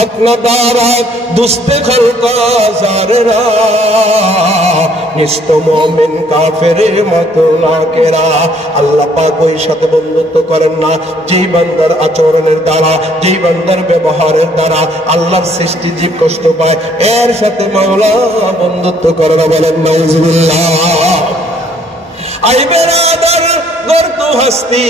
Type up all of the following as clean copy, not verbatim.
হক না দারাত দুস্তে খলকা জারেরা নিস্ত মুমিন কাফেরের মতো লাকেরা। আল্লাহ পাক ওই সাথে বন্ধুত্ব করেন না যেই বান্দার আচরণের দ্বারা, যেই বান্দার ব্যবহারের দ্বারা আল্লাহর সৃষ্টি জীব কষ্ট পায়, এর সাথে মাওলা বন্ধুত্ব করে না। বলেন নাউজুবিল্লাহ। আই বেরাদার गर तो हस्ती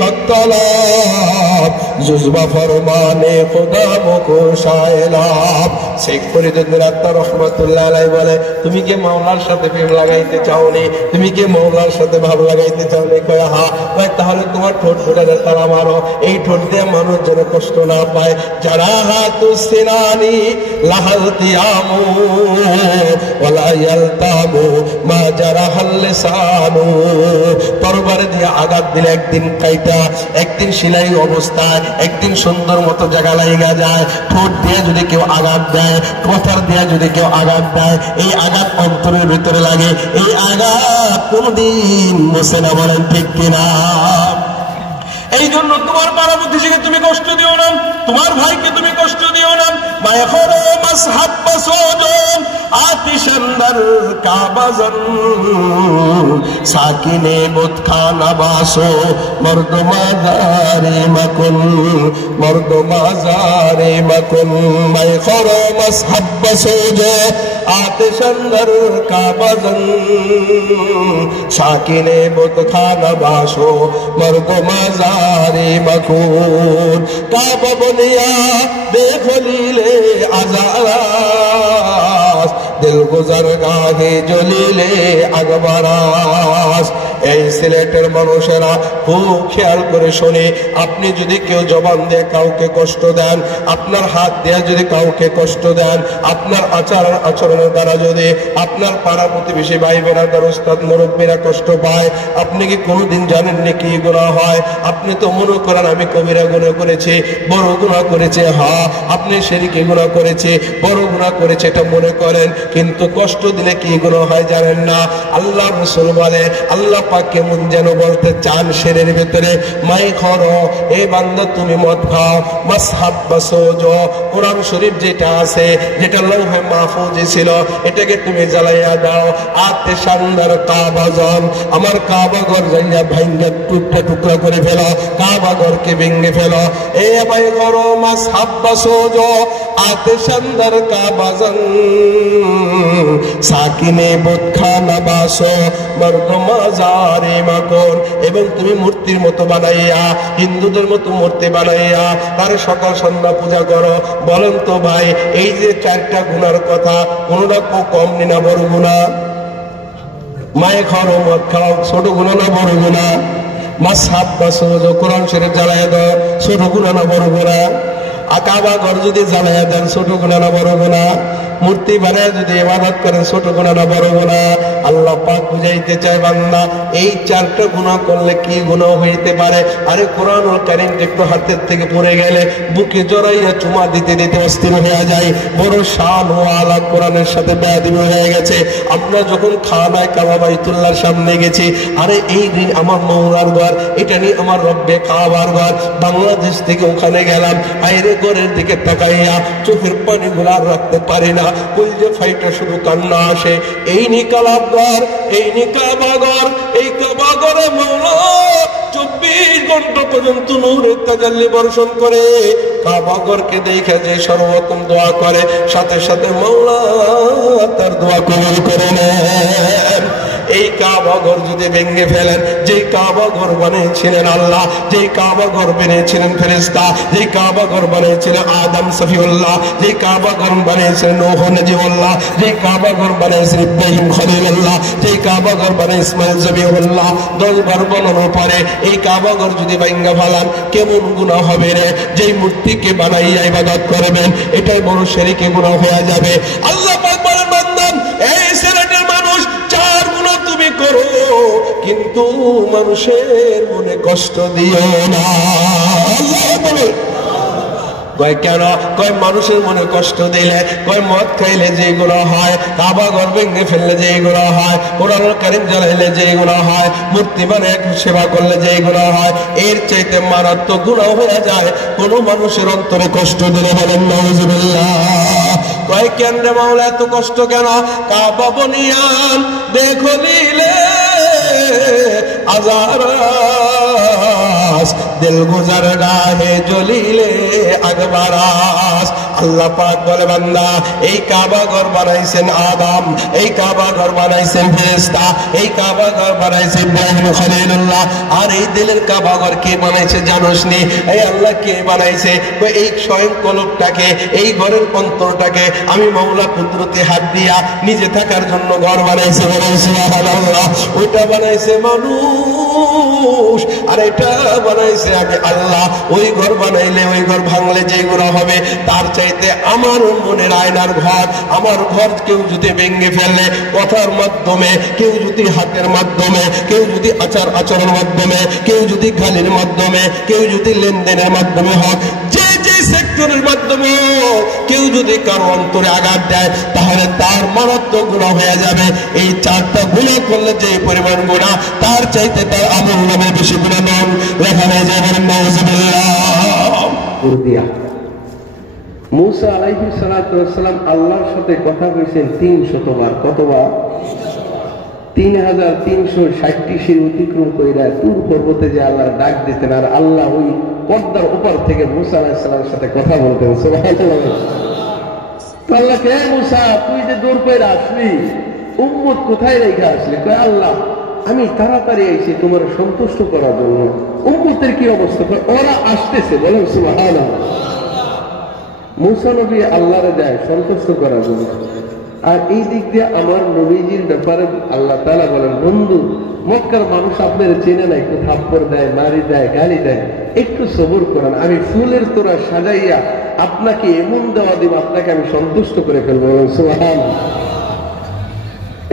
हक तलब जुज़्बा फरमाने खुदा मुको शायलाब। शेख फरीदुद्दीन আত্মা রহমাতুল্লাহ আলাইহি বলে, তুমি কি মাওলার সাথে প্রেম লাগাইতে চাওনি? তুমি কি মাওলার সাথে ভাব লাগাইতে চাওনি? কয় হ্যাঁ। কয় তাহলে তোমার ঠোঁট দুটাকে তারা মারো, এই ঠোঁট দিয়ে মানুষ যেন কষ্ট না পায়। যারা হাতু সিনানি লাহালতিয়ামু ওয়ালা ইয়ালতামু মা জারাহাল লিসানু। তরবারে দিয়ে আঘাত দিলে একদিন কাইটা, একদিন সিলাই অবস্থায়, একদিন সুন্দর মতো জায়গা লাগা যায়। ঠোঁট দিয়ে যদি কেউ আঘাত দেয়, কথার দিয়ে যদি কেউ আঘাত দেয়, এই আঘাত অন্তরের ভিতরে লাগে, এই আঘাত কোনদিন মুছে না। বলেন ঠিক কিনা? এই জন্য তোমার পাড়া প্রতিবেশীকে তুমি কষ্ট দিও না, তোমার ভাইকে তুমি কষ্ট দিও না। মায়খরো মাসহাব বাসোজন আতিশান্দার কাবাজন সাকিনে বুতখানা বাসো মর্দ মাজারে মাকুন, মর্দ মাজারে মাকুন। মায়খরো মাসহাব বাসোজন আতিশান্দার কাবাজন সাকিনে বুতখানা বাসো মর্দ মাজারে মাকুন। কাবা বনিয়া বেখলিলে আজারাস দিল গুজার গাহে জলিলে আকবরাস। এই সিলেটের মানুষেরা খুব খেয়াল করে শোনে, আপনি যদি কেউ জবান দিয়ে কাউকে কষ্ট দেন, আপনার হাত দিয়ে যদি কাউকে কষ্ট দেন, আপনার আচরণের দ্বারা যদি আপনার পাড়া প্রতিবেশী ভাই বোনেরা ওস্তাদ মুরব্বীরা কষ্ট পায়, আপনি কি কোনোদিন জানেননি কি গুনাহ হয়? আপনি তো মনে করেন আমি কবিরা গুনাহ করেছি, বড় গুনাহ করেছে। হ্যাঁ, আপনি শিরকি গুনাহ করেছে, বড় গুনাহ করেছে, এটা মনে করেন, কিন্তু কষ্ট দিলে কি গুনাহ হয় জানেন না। আল্লাহ রাসূল বলে, আল্লাহ পাক কেমন যেন বলতে চান শেরের ভিতরে, মাই খরো এই বান্দা তুমি মদ খাও, মাসহাব বাসোজো কোরআন শরীফ যেটা আছে, যেটা লৌহে মাহফুজে ছিল, এটাকে তুমি জ্বালাইয়া দাও। আতে শানদার কাবাজন আমার কাবা ঘর যাইয়া ভাঙ্গা টুকরা টুকরা করে ফেলো, কাবা ঘরকে ভেঙে ফেলো। এ মাই খরো মাসহাব বাসোজো আতে শানদার কাবাজন সাকিনে বুতখানা বাসো মর্দ মাজারে মাকুন। এবং তুমি মূর্তির মতো বানাইয়া, হিন্দুদের মতো মূর্তি বানাইয়া তার সকাল সন্ধ্যা পূজা করো। বলেন তো ভাই, এই যে চারটা গুনার কথা, কোনটা কম না বড় গুনাহ? মায়ে খাও মদ খাও, ছোট গুনাহ না বড় গুনাহ? মাসহাব বাসোজো কোরআন শরীফ জ্বালাইয়া দাও, ছোট গুনাহ না বড় গুনাহ? কাবা ঘর যদি জ্বালাইয়া দেন, ছোট গুনাহ না বড় গুনাহ? মূর্তি বানায় যদি ইবাদত করেন, ছোট গুনাহ না বড় গুনাহ? আল্লাহ পাক বুঝাইতে চায়, বান্দা এই চারটা গুনাহ করলে কি গুনাহ হইতে পারে। আরে কোরআনুল কারীম একটু হাতের থেকে পড়ে গেলে বুকে জড়াইয়া চুমা দিতে দিতে অস্থির হয়ে যায়। বড় শান ও আলা কোরআনের সাথে বেয়াদবি হয়ে গেছে। আমরা যখন খানায় কাবা বাইতুল্লাহর সামনে গেছি, আরে এই দিন আমার মওলার ঘর, এটা নিয়ে আমার রব্বে কাবার ঘর, বাংলাদেশ থেকে ওখানে গেলাম, আইরে ঘরের দিকে তাকাইয়া চোখের পানিগুলো আর রাখতে পারি না, কইলে ফাইটা শুধু কান্না আসে। এই নি কালাব ঘর, এই নি কাবা ঘর, এই কাবা ঘরে মওলা 24 ঘন্টা পর্যন্ত নূরের তাজাল্লি বর্ষণ করে। কাবা ঘরকে দেখে যে সর্বপ্রথম দোয়া করে, সাথে সাথে মওলা তার দোয়া কবুল করে নেন। এই কাবা ঘর যদি ভেঙে ফেলেন, যে কাবা ঘর বানিয়েছিলেন আল্লাহ, যে কাবা ঘর বানিয়েছিলেন ফেরেশতা, যে কাবা ঘর বানিয়েছিলেন আদম সফিউল্লাহ, যে কাবা ঘর বানিয়েছিলেন নূহ নজিউল্লাহ, যে কাবা ঘর বানিয়েছিলেন ইব্রাহিম খলিলুল্লাহ, যে কাবা ঘর বানিয়ে ইসমাইল জবিউল্লাহ, 10 বার বানানোর পরে এই কাবা ঘর যদি ভেঙে ফেলান, কেমন গুনাহ হবে রে? যেই মূর্তিকে বানাইয়া ইবাদত করবেন, এটাই বড় শিরকি গুনাহ হয়ে যাবে। আল্লাহ পাক বলেন, বান্দা এই সিলেটের মানুষ চার গুনাহ তুমি করো, কিন্তু মানুষের মনে কষ্ট দিও না। আল্লাহ বলে কয় কেন? কয় মানুষের মনে কষ্ট দিলে, কয় মদ খাইলে যেগুলো হয়, কাবা ঘর ভেঙে ফেললে যেগুলো হয়, কোরআনুল কারীম জ্বালাইলে যেগুলো হয়, মূর্তি বানিয়ে সেবা করলে যেগুলো হয়, এর চাইতে মারাত্মক গুনাহ হয়ে যায় কোন মানুষের অন্তরে কষ্ট দিলে। বলেন নাউজুবিল্লাহ। কয় কেন রে মাওলা এত কষ্ট কেন? কাবা বনিয়ান দেখো দিলে আজারাস, দিল গুজার গাহে জ্বলিলে আগবারাস। আল্লাহ পাক বলে বান্দা এই কাবা ঘর বানাইছেন আদম, এই কাবা ঘর বানাইছেন ফেরেশতা, এই কাবা ঘর বানাইছেন ইব্রাহিম খলিলুল্লাহ। আর এই দিলের কাবা ঘর কে বানাইছে জানোস নি? এই আল্লাহ কে বানাইছে? এই স্বয়ং কলবটাকে, এই ঘরের অন্তরটাকে আমি মাওলা কুদরতি হাত দিয়া নিজে থাকার জন্য ঘর বানাইছে। বলেন সুবহানাল্লাহ। ওইটা বানাইছে মানুষ আর এটা বানাইছে আমি আল্লাহ। ওই ঘর বানাইলে, ওই ঘর ভাঙলে যেগুলো হবে, তার চাইতে আমার মনের আয়নার ঘর, আমার ঘর কেউ যদি ভেঙে ফেলে, কথার মাধ্যমে, কেউ যদি হাতের মাধ্যমে, কেউ যদি আচার আচরণের মাধ্যমে, কেউ যদি গালির মাধ্যমে, কেউ যদি লেনদেনের মাধ্যমে হোক, যে যে সেক্টরের মাধ্যমে কেউ যদি কারো অন্তরে আঘাত দেয়, তাহলে তার মারাত্মক গুনাহ হয়ে যাবে। এই চারটা গুনাহ করলে যে পরিমাণ গুনাহ, তার চাইতে তার আমল নামে বেশি গুনাহ নন লেখা হয়ে যাবে। নাউজুবিল্লাহ। মুসা আলাইহিস সালাতু ওয়াস সালাম আল্লাহর সাথে কথা কইছেন 300 বার। কতবার? 3360টি সিঁড়ি অতিক্রম কইরা তুর পর্বতে যে আল্লাহ ডাক দিতেন, আর আল্লাহ ওই পর্দার উপর থেকে মুসা আলাইহিস সালামের সাথে কথা বলতেন। সুবহানাল্লাহ। আল্লাহ কে মুসা, তুই যে দূর কইরা আসলি, উম্মত কোথায় রেখে আসলি? কয় আল্লাহ আমি তাড়াতাড়ি আইছি তোমার সন্তুষ্ট করার জন্য। উম্মতের কি অবস্থা? ওরা আসতেছে। বলেন সুবহানাল্লাহ। মুসা নবী আল্লাহরে যায় সন্তুষ্ট করার জন্য। আর এই দিক দিয়ে আমার নবীজির ব্যাপারে আল্লাহ তাআলা বলেন, বন্ধু মক্কার মানুষ আপনার চেনে না, একটু থাপ্পড় দেয়, মারি দেয়, গালি দেয়, একটু সবর করেন, আমি ফুলের তোরা সাজাইয়া আপনাকে এমন দেওয়া দিব, আপনাকে আমি সন্তুষ্ট করে ফেলবো। সুবহানাল্লাহ।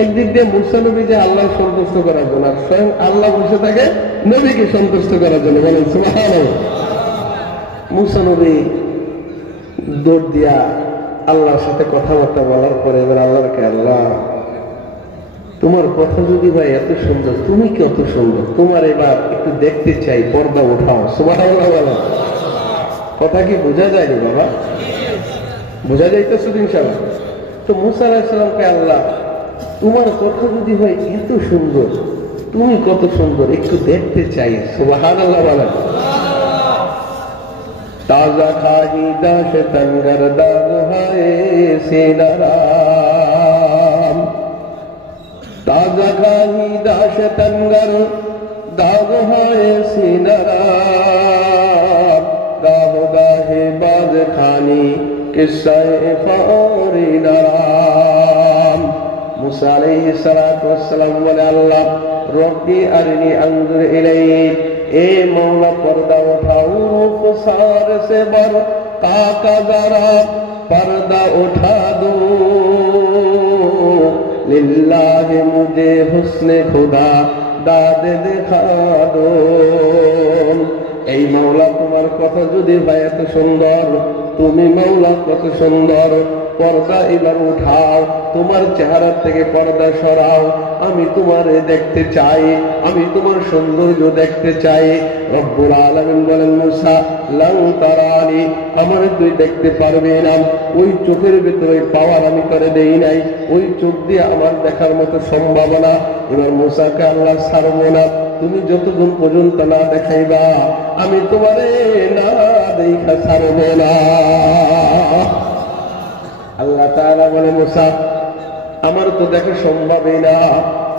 একদিক দিয়ে মুসা নবী যে আল্লাহ সন্তুষ্ট করার জন্য, আর স্বয়ং আল্লাহ বসে থাকে নবীকে সন্তুষ্ট করার জন্য। বলেন সুবহানাল্লাহ। মুসা নবী দৌড় দিয়া আল্লাহর সাথে কথাবার্তা বলার পরে এবার আল্লাহকে, আল্লাহ তোমার কথা যদি ভাই এত সুন্দর, তুমি কত সুন্দর, তোমার এবার একটু দেখতে চাই, পর্দা উঠাও। সুবহানাল্লাহ বলেন। কথা কি বোঝা যায়নি বাবা? বোঝা যাইতেছে ইনশাআল্লাহ। তো মুসা আলাইহিস সালামকে, আল্লাহ তোমার কথা যদি হয় এত সুন্দর, তুমি কত সুন্দর, একটু দেখতে চাই। সুবহানাল্লাহ বলেন। ताजा खाही दाश तंगर दाग है सीनाराम, ताजा खाही दाश तंगर दाग है सीनाराम, गाह गाहे बाज खानी किस्सा फौरी नाराम। मूसा अलैहिस सलातु वस्सलाम बोले, अल्लाह रब्बी अरनी अंजुर इलैक, ए मौला पर्दा उठाओ, रूपसार से बर काका जरा पर्दा उठा दो, लिल्लाहि मुझे हुस्ने खुदा दाद दिखा दो। এই মৌলা তোমার কথা যদি ভাই এত সুন্দর, তুমি মৌলা কত সুন্দর, পর্দা এবার উঠাও, তোমার চেহারা থেকে পর্দা সরাও, আমি তোমারে দেখতে চাই, আমি তোমার সৌন্দর্য দেখতে চাই। রব্বুল আলামিন বলেন, মুসা লাউ তারানি, আমার তুই দেখতে পারবি না, ওই চোখের ভিতরে পাওয়ার আমি করে দেই নাই, ওই চোখ দিয়ে আমার দেখার মতো সম্ভাবনা। এবার মুসাকে আল্লাহ ছাড়বো না, তুমি যতক্ষণ পর্যন্ত না দেখাইবা আমি তোমারে না দেখা ছাড়বো না। আল্লাহ তাআলা বলে, মুসা আমার তো দেখা সম্ভবই না,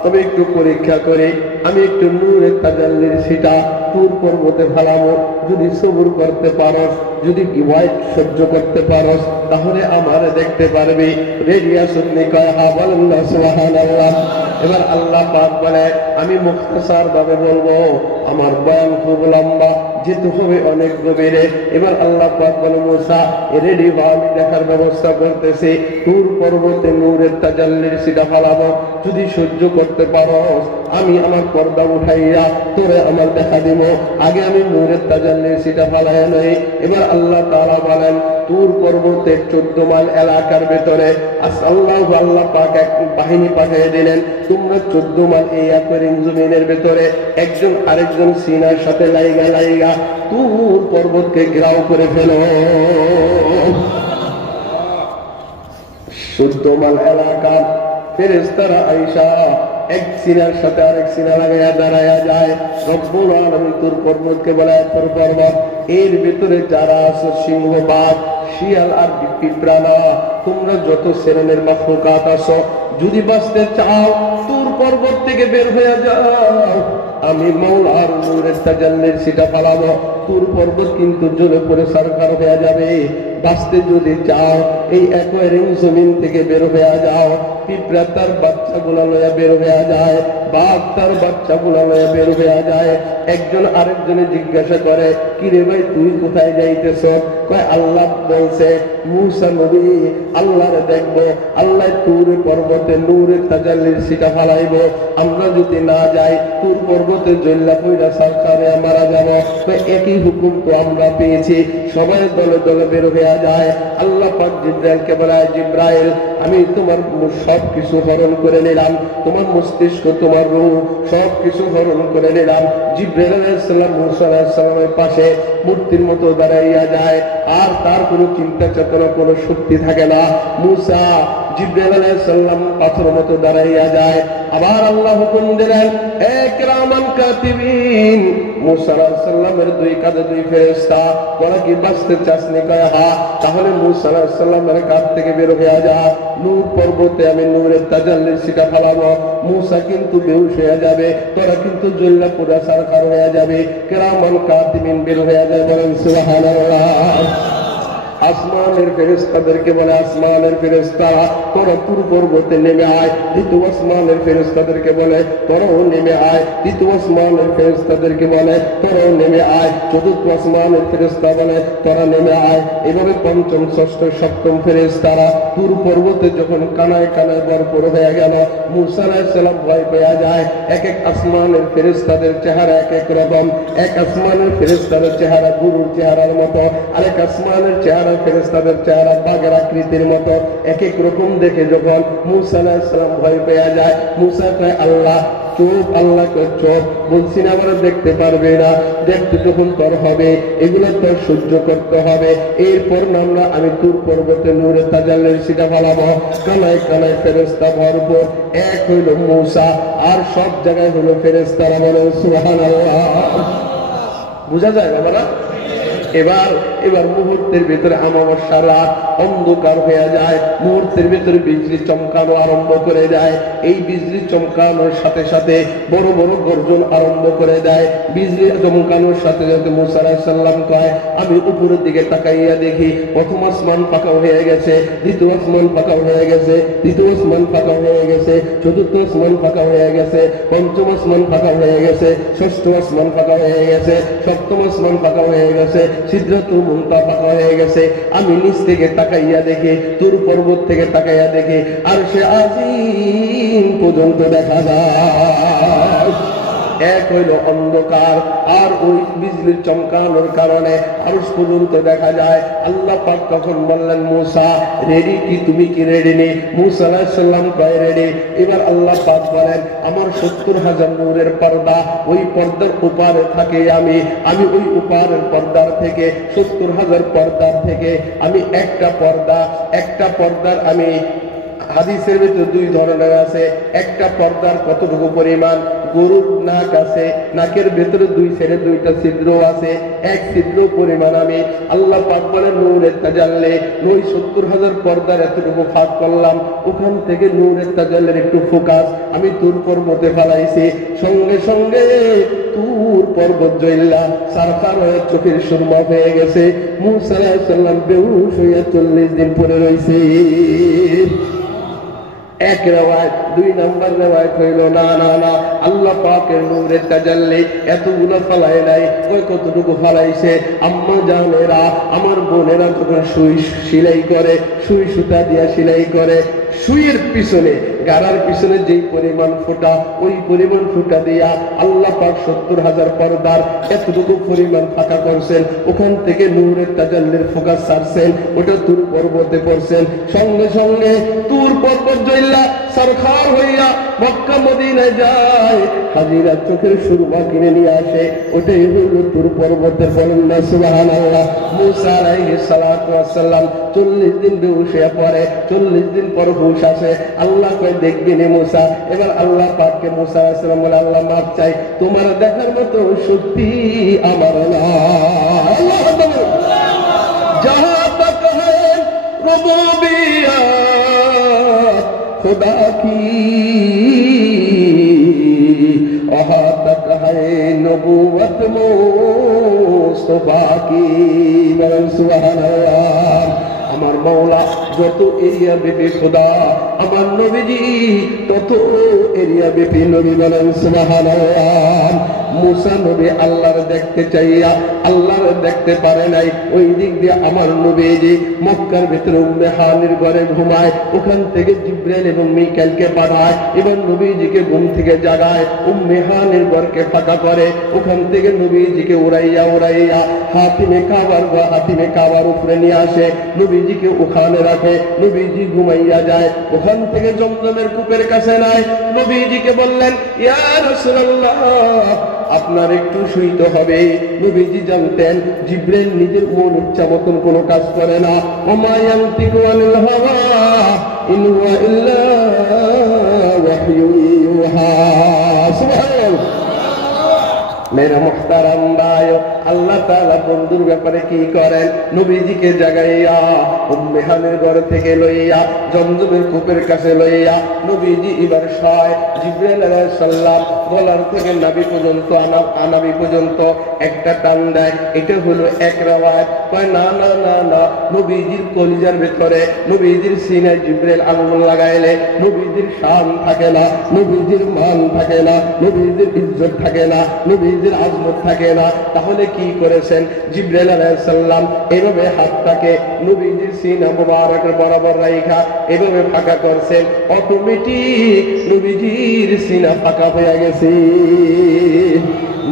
তবে একটু পরীক্ষা করে আমি একটু নূরের তাজাল্লির ছিটা তুর পর্বতে ফেলাবো, যদি সবুর করতে পারস, যদি ওয়াইট সহ্য করতে পারস, তাহলে আমার দেখতে পারবি। রেডিয়া শুননি? কয় হা। বলেন না সুবহানাল্লাহ। এবার আল্লাহ পাক বলে, আমি মুখতাসার ভাবে বলবো, আমার বয়ান খুব লম্বা, যেতে হবে অনেক গভীরে। এবার আল্লাহ পাক বলে, মুসা রেডি বা, আমি দেখার ব্যবস্থা করতেছি। তুর পর্বতে নূরের তাজাল্লির সিটা ফালাবো, যদি সহ্য করতে পারো আমি আমার পর্দা উঠাইয়া তোরে আমার দেখা দিব। আগে আমি নূরের তাজাল্লির সিটা ফালাইয়া নই। এবার আল্লাহ তাআলা বলেন, তুর পর্বতের 14 মাইল এলাকার ভেতরে আল্লাহ পাক এক বাহিনী পাঠিয়ে দিলেন। তোমরা 14 মাইল এই একরিং জমিনের ভেতরে একজন আরেকজন সিনার সাথে লাইগা তুর পর্বতকে ঘেরাও করে ফেলো। 14 মাইল এলাকা ফেরেশতারা আয়েশা এক সিনার সাথে আরেক সিনা লাগাইয়া দাঁড়াইয়া যায়। রব্বুল আলামিন তুর পর্বতকে বলে, তোর পর্বত এর ভিতরে যারা আছে সিংহ, বাঘ, শিয়াল আর পিঁপড়া, তোমরা যত শ্রেণীর মাখলুকাত আছো, যদি বাঁচতে চাও তুর পর্বত থেকে বের হয়ে যাও। আমি মাওলার নূরের তাজাল্লির সিটা ফালাবো, তুর পর্বত কিন্তু জ্বলে পড়ে সরকার হয়ে যাবে। বাঁচতে যদি চাও এই একরিং জমিন থেকে বের হয়ে যাও। পিঁপড়া তার বাচ্চাগুলা লয়া বের হয়ে যায়, বাঘ তার বাচ্চাগুলা লয়া বের হয়ে যায়। একজন আরেকজনে জিজ্ঞাসা করে, কিরে ভাই তুই কোথায় যাইতেছ? কয়, আল্লাহ বলছে মুসা নবী আল্লাহরে দেখবো, আল্লাহ তুর পর্বতে নূরের তাজাল্লির সিটা ফালাইব। আমরা যদি না যাই তুর পর্বতে জ্বল্লা পইরা সরকারে মারা যাব। একই হুকুম তো আমরা পেয়েছি। সবাই দলে দলে বের হয়ে যায়। আল্লাহ পাক জিব্রাইলকে বলে, জিব্রাইল আমি তোমার সব কিছু হরণ করে নিলাম, তোমার মস্তিষ্ক, তোমার রূহ সব কিছু হরণ করে নিলাম। জিব্রাইল আলাইহিস সালাম মুসা আলাইহিস সালামের পাশে মূর্তির মতো দাঁড়াইয়া যায়, আর তার কোনো চিন্তা চেতনা, কোনো শক্তি থাকে না। মুসা জিব্রাইল আলাইহিস সালাম পাথরের মতো দাঁড়াইয়া যায়। আবার আল্লাহ হুকুম দিলেন, হে কিরামান কাতিবিন, মুসা আলাইহিস সালামের দুই কাঁধে দুই ফেরেশতা, তোরা কি বাঁচতে চাসনি? কয় হ্যাঁ। তাহলে মুসা আলাইহিস সালামের কাঁধ থেকে বের হয়ে যা, নূর পর্বতে আমি নূরের তাজাল্লির সিটা ফালাবো। মুসা কিন্তু বেহুশ হয়ে যাবে, তোরা কিন্তু জ্বল্লা পুরা সরকার হয়ে যাবে। কিরামান কাতিবিন বের হয়ে যায়। বলেন সুবহানাল্লাহ। আসমানের ফেরেশতাদেরকে বলে, আসমানের ফেরেশতারা তোরা তুর পর্বতে নেমে আয়। দ্বিতীয় আসমানের ফেরেশতাদেরকে বলে, তোরাও নেমে আয়। তৃতীয় আসমানের ফেরেশতাদেরকে বলে, তোরাও নেমে আয়। চতুর্থ আসমানের ফেরেশতা বলে, তোরা নেমে আয়। এভাবে পঞ্চম, ষষ্ঠ, সপ্তম ফেরেশতারা তুর পর্বতে যখন কানায় কানায় ভরপুর হয়ে গেল, মুসা আলাইহিস সালাম ভয় পেয়ে যায়। এক এক আসমানের ফেরেশতাদের চেহারা এক এক রকম। এক আসমানের ফেরেশতাদের চেহারা গুরুর চেহারার মতো, আরেক আসমানের চেহারা ফেরেশতাদের চেহারা বাঘের আকৃতির মতো। এক এক রকম দেখে যখন মুসা আলাইহিস সালাম ভয় পেয়ে যায়, মুসা কয়, আল্লাহ চোখ, আল্লাহ কয় চোখ, বলছি না আবার দেখতে পারবে না, দেখতে যখন তোর হবে এগুলো তোর সহ্য করতে হবে। এরপর নামরা আমি তুর পর্বতে নূরের তাজাল্লির সিটা ফালাবো। কানায় কানায় ফেরেশতা ভরপুর, এক হইল মুসা, আর সব জায়গায় হলো ফেরেশতারা। বলে সুবহানাল্লাহ। বুঝা যায় বাবারা? এবার মুহূর্তের ভিতরে আমাবস্যার রাত অন্ধকার হয়ে যায়। মুহূর্তের ভিতরে বিজলি চমকানো আরম্ভ করে দেয়। এই বিজলি চমকানোর সাথে সাথে বড় বড় গর্জন আরম্ভ করে দেয়। বিজলি চমকানোর সাথে সাথে মুসা আলাইহিস সালাম কয়, আমি উপরের দিকে তাকাইয়া দেখি প্রথম আসমান ফাঁকা হয়ে গেছে, দ্বিতীয় আসমান ফাঁকা হয়ে গেছে, তৃতীয় আসমান ফাঁকা হয়ে গেছে, চতুর্থ আসমান ফাঁকা হয়ে গেছে, পঞ্চম আসমান ফাঁকা হয়ে গেছে, ষষ্ঠ আসমান ফাঁকা হয়ে গেছে, সপ্তম আসমান ফাঁকা হয়ে গেছে, সিদরাতুল মুনতাহা ফাঁকা হয়ে গেছে। আমি নিচ থেকে তাকাইয়া দেখি, তুর পর্বত থেকে তাকাইয়া দেখি, আর সে আজিম পর্যন্ত দেখা যায়। এক হইল অন্ধকার, আর ওই বিজলির চমকানোর কারণে আরশ পর্যন্ত দেখা যায়। আল্লাহ পাক তখন বললেন, মুসা রেডি কি? তুমি কি রেডি নেই? মুসা আলাইহিস সালাম কয় রেডি। এবার আল্লাহ পাক বলেন, আমার 70,000 নূরের পর্দা, ওই পর্দার উপারে থাকে আমি ওই উপারের পর্দার থেকে 70,000 পর্দার থেকে আমি একটা পর্দার আমি হাদিসের ভিতরে দুই ধরনের আছে। একটা পর্দার কতটুকু পরিমাণ, গরুর নাক আছে, নাকের ভেতরে দুই সাইডে দুইটা ছিদ্র আছে, এক ছিদ্র পরিমাণ আমি আল্লাহ পাক বলেন নূরের তাজাল্লি, ওই 70,000 পর্দার এতটুকু ফাঁক করলাম। ওখান থেকে নূরের তাজাল্লির একটু ফোকাস আমি তুর পর্বতে ফেলাইছি। সঙ্গে সঙ্গে তুর পর্বত জ্বললা সারকার হয়ে চোখের সুরমা হয়ে গেছে। মুসা আলাইহিস সালাম বেহুশ হইয়া 40 দিন পরে রয়েছে। এক রেওয়ায়েত, 2 নম্বর রেওয়ায়েত হইল না না না, আল্লাহ পাকের নূরের তাজাল্লি এতগুলো ফলায় নাই, ওই কতটুকু ফলাইছে। আম্মা জানেরা, আমার বোনেরা যখন সুই সেলাই করে, সুই সুতা দিয়া সেলাই করে, সুইয়ের পিছনে গাড়ার পিছনে যেই পরিমাণ ফোঁটা, ওই পরিমাণ ফোঁটা দিয়া আল্লাহ পাক 70,000 পর্দার এতটুকু পরিমাণ ফাঁকা করছেন। ওখান থেকে নূরের তাজাল্লির ফোকাস ছাড়ছেন, ওটা তুর পর্বতে পড়ছেন। সঙ্গে সঙ্গে তুর পর্বত জইল্লা সরখার হইয়া মক্কা মদিনায় যায়, হাজিরা চোখের সুরমা কিনে নিয়ে আসে, ওটাই হইল তুর পর্বতের। বলেন না সুবহানাল্লাহ। মুসা আলাইহিস সালাতু ওয়াস সালাম 40 দিন বেহুশ হয়ে পড়ে, 40 দিন পর হুশ আসে। আল্লাহ কয় দেখবি নে মুসা। এবার আল্লাহ পাককে মুসা আলাইহিস সালাম বলে, আল্লাহ মাফ চাই, তোমার দেখার মতো শক্তি আমার না। আল্লাহ আকবার। जहां तक है रुबूबियत खुदा की, वहां तक है नबूवत मुस्तफा की। सुभान अल्लाह। আমার মওলা যত এরিয়া ব্যাপী খোদা, আমার নবীজি তত এরিয়া ব্যাপী নবী। বলেন সুবহানাল্লাহ। মুসা নবী আল্লাহর দেখতে চাইয়া আল্লাহর দেখতে পারে নাই, ওই দিক দিয়ে আমার নবীজি মক্কার ভিতরে উম্মে হানির ঘরে ঘুমায়। ওখান থেকে জিবরাইল এবং মিকাইলকে পাঠায়, এবার নবীজিকে ঘুম থেকে জাগায়, উম্মে হানির ঘরকে ফাঁকা করে, ওখান থেকে নবীজিকে উড়াইয়া উড়াইয়া হাতিমে কাবার উপরে নিয়ে আসে, নবীজিকে ওখানে রাখে। নবীজি ঘুমাইয়া যায়, ওখান থেকে জমজমের কূপের কাছে নাই। নবীজিকে বললেন, ইয়া রাসূলুল্লাহ, আপনার একটু শুইতে হবে। নবীজি জানতেন জিবরাইল নিজের মন ইচ্ছা মতন কোনো কাজ করে না। ওমা ইয়ানতিকু আনিল হাওয়া ইন হুয়া ইল্লা ওয়াহয়ুন ইউহা। সুবহানাল্লাহ। মেরা মুহতারাম ভাই, আল্লাহ তাআলা বন্ধুর ব্যাপারে কি করেন, নবীজিকে জাগাইয়া উম্মে হানির ঘর থেকে লইয়া জমজমের কূপের কাছে লইয়া নবীজি এবার শয়। জিবরাইল আলাইহিস সালাম গলার থেকে নাভি পর্যন্ত আনাবি পর্যন্ত একটা টান দেয়। এটা হলো এক রাওয়ায়াত। কয় না না না না, নবীজির কলিজার ভেতরে, নবীজির সিনায় জিবরাইল আঙুল লাগাইলে নবীজির শান থাকে না, নবীজির মান থাকে না, নবীজির ইজ্জত থাকে না, নবীজির আজমত থাকে না। তাহলে কি করেছেন জিবরাইল আলাইহিস সালাম? এভাবে হাতটাকে নবীজির সিনা মুবারকের বরাবর রাইখা এভাবে ফাঁকা করছেন, অটোমেটিক নবীজির সিনা ফাঁকা হয়ে গেছে।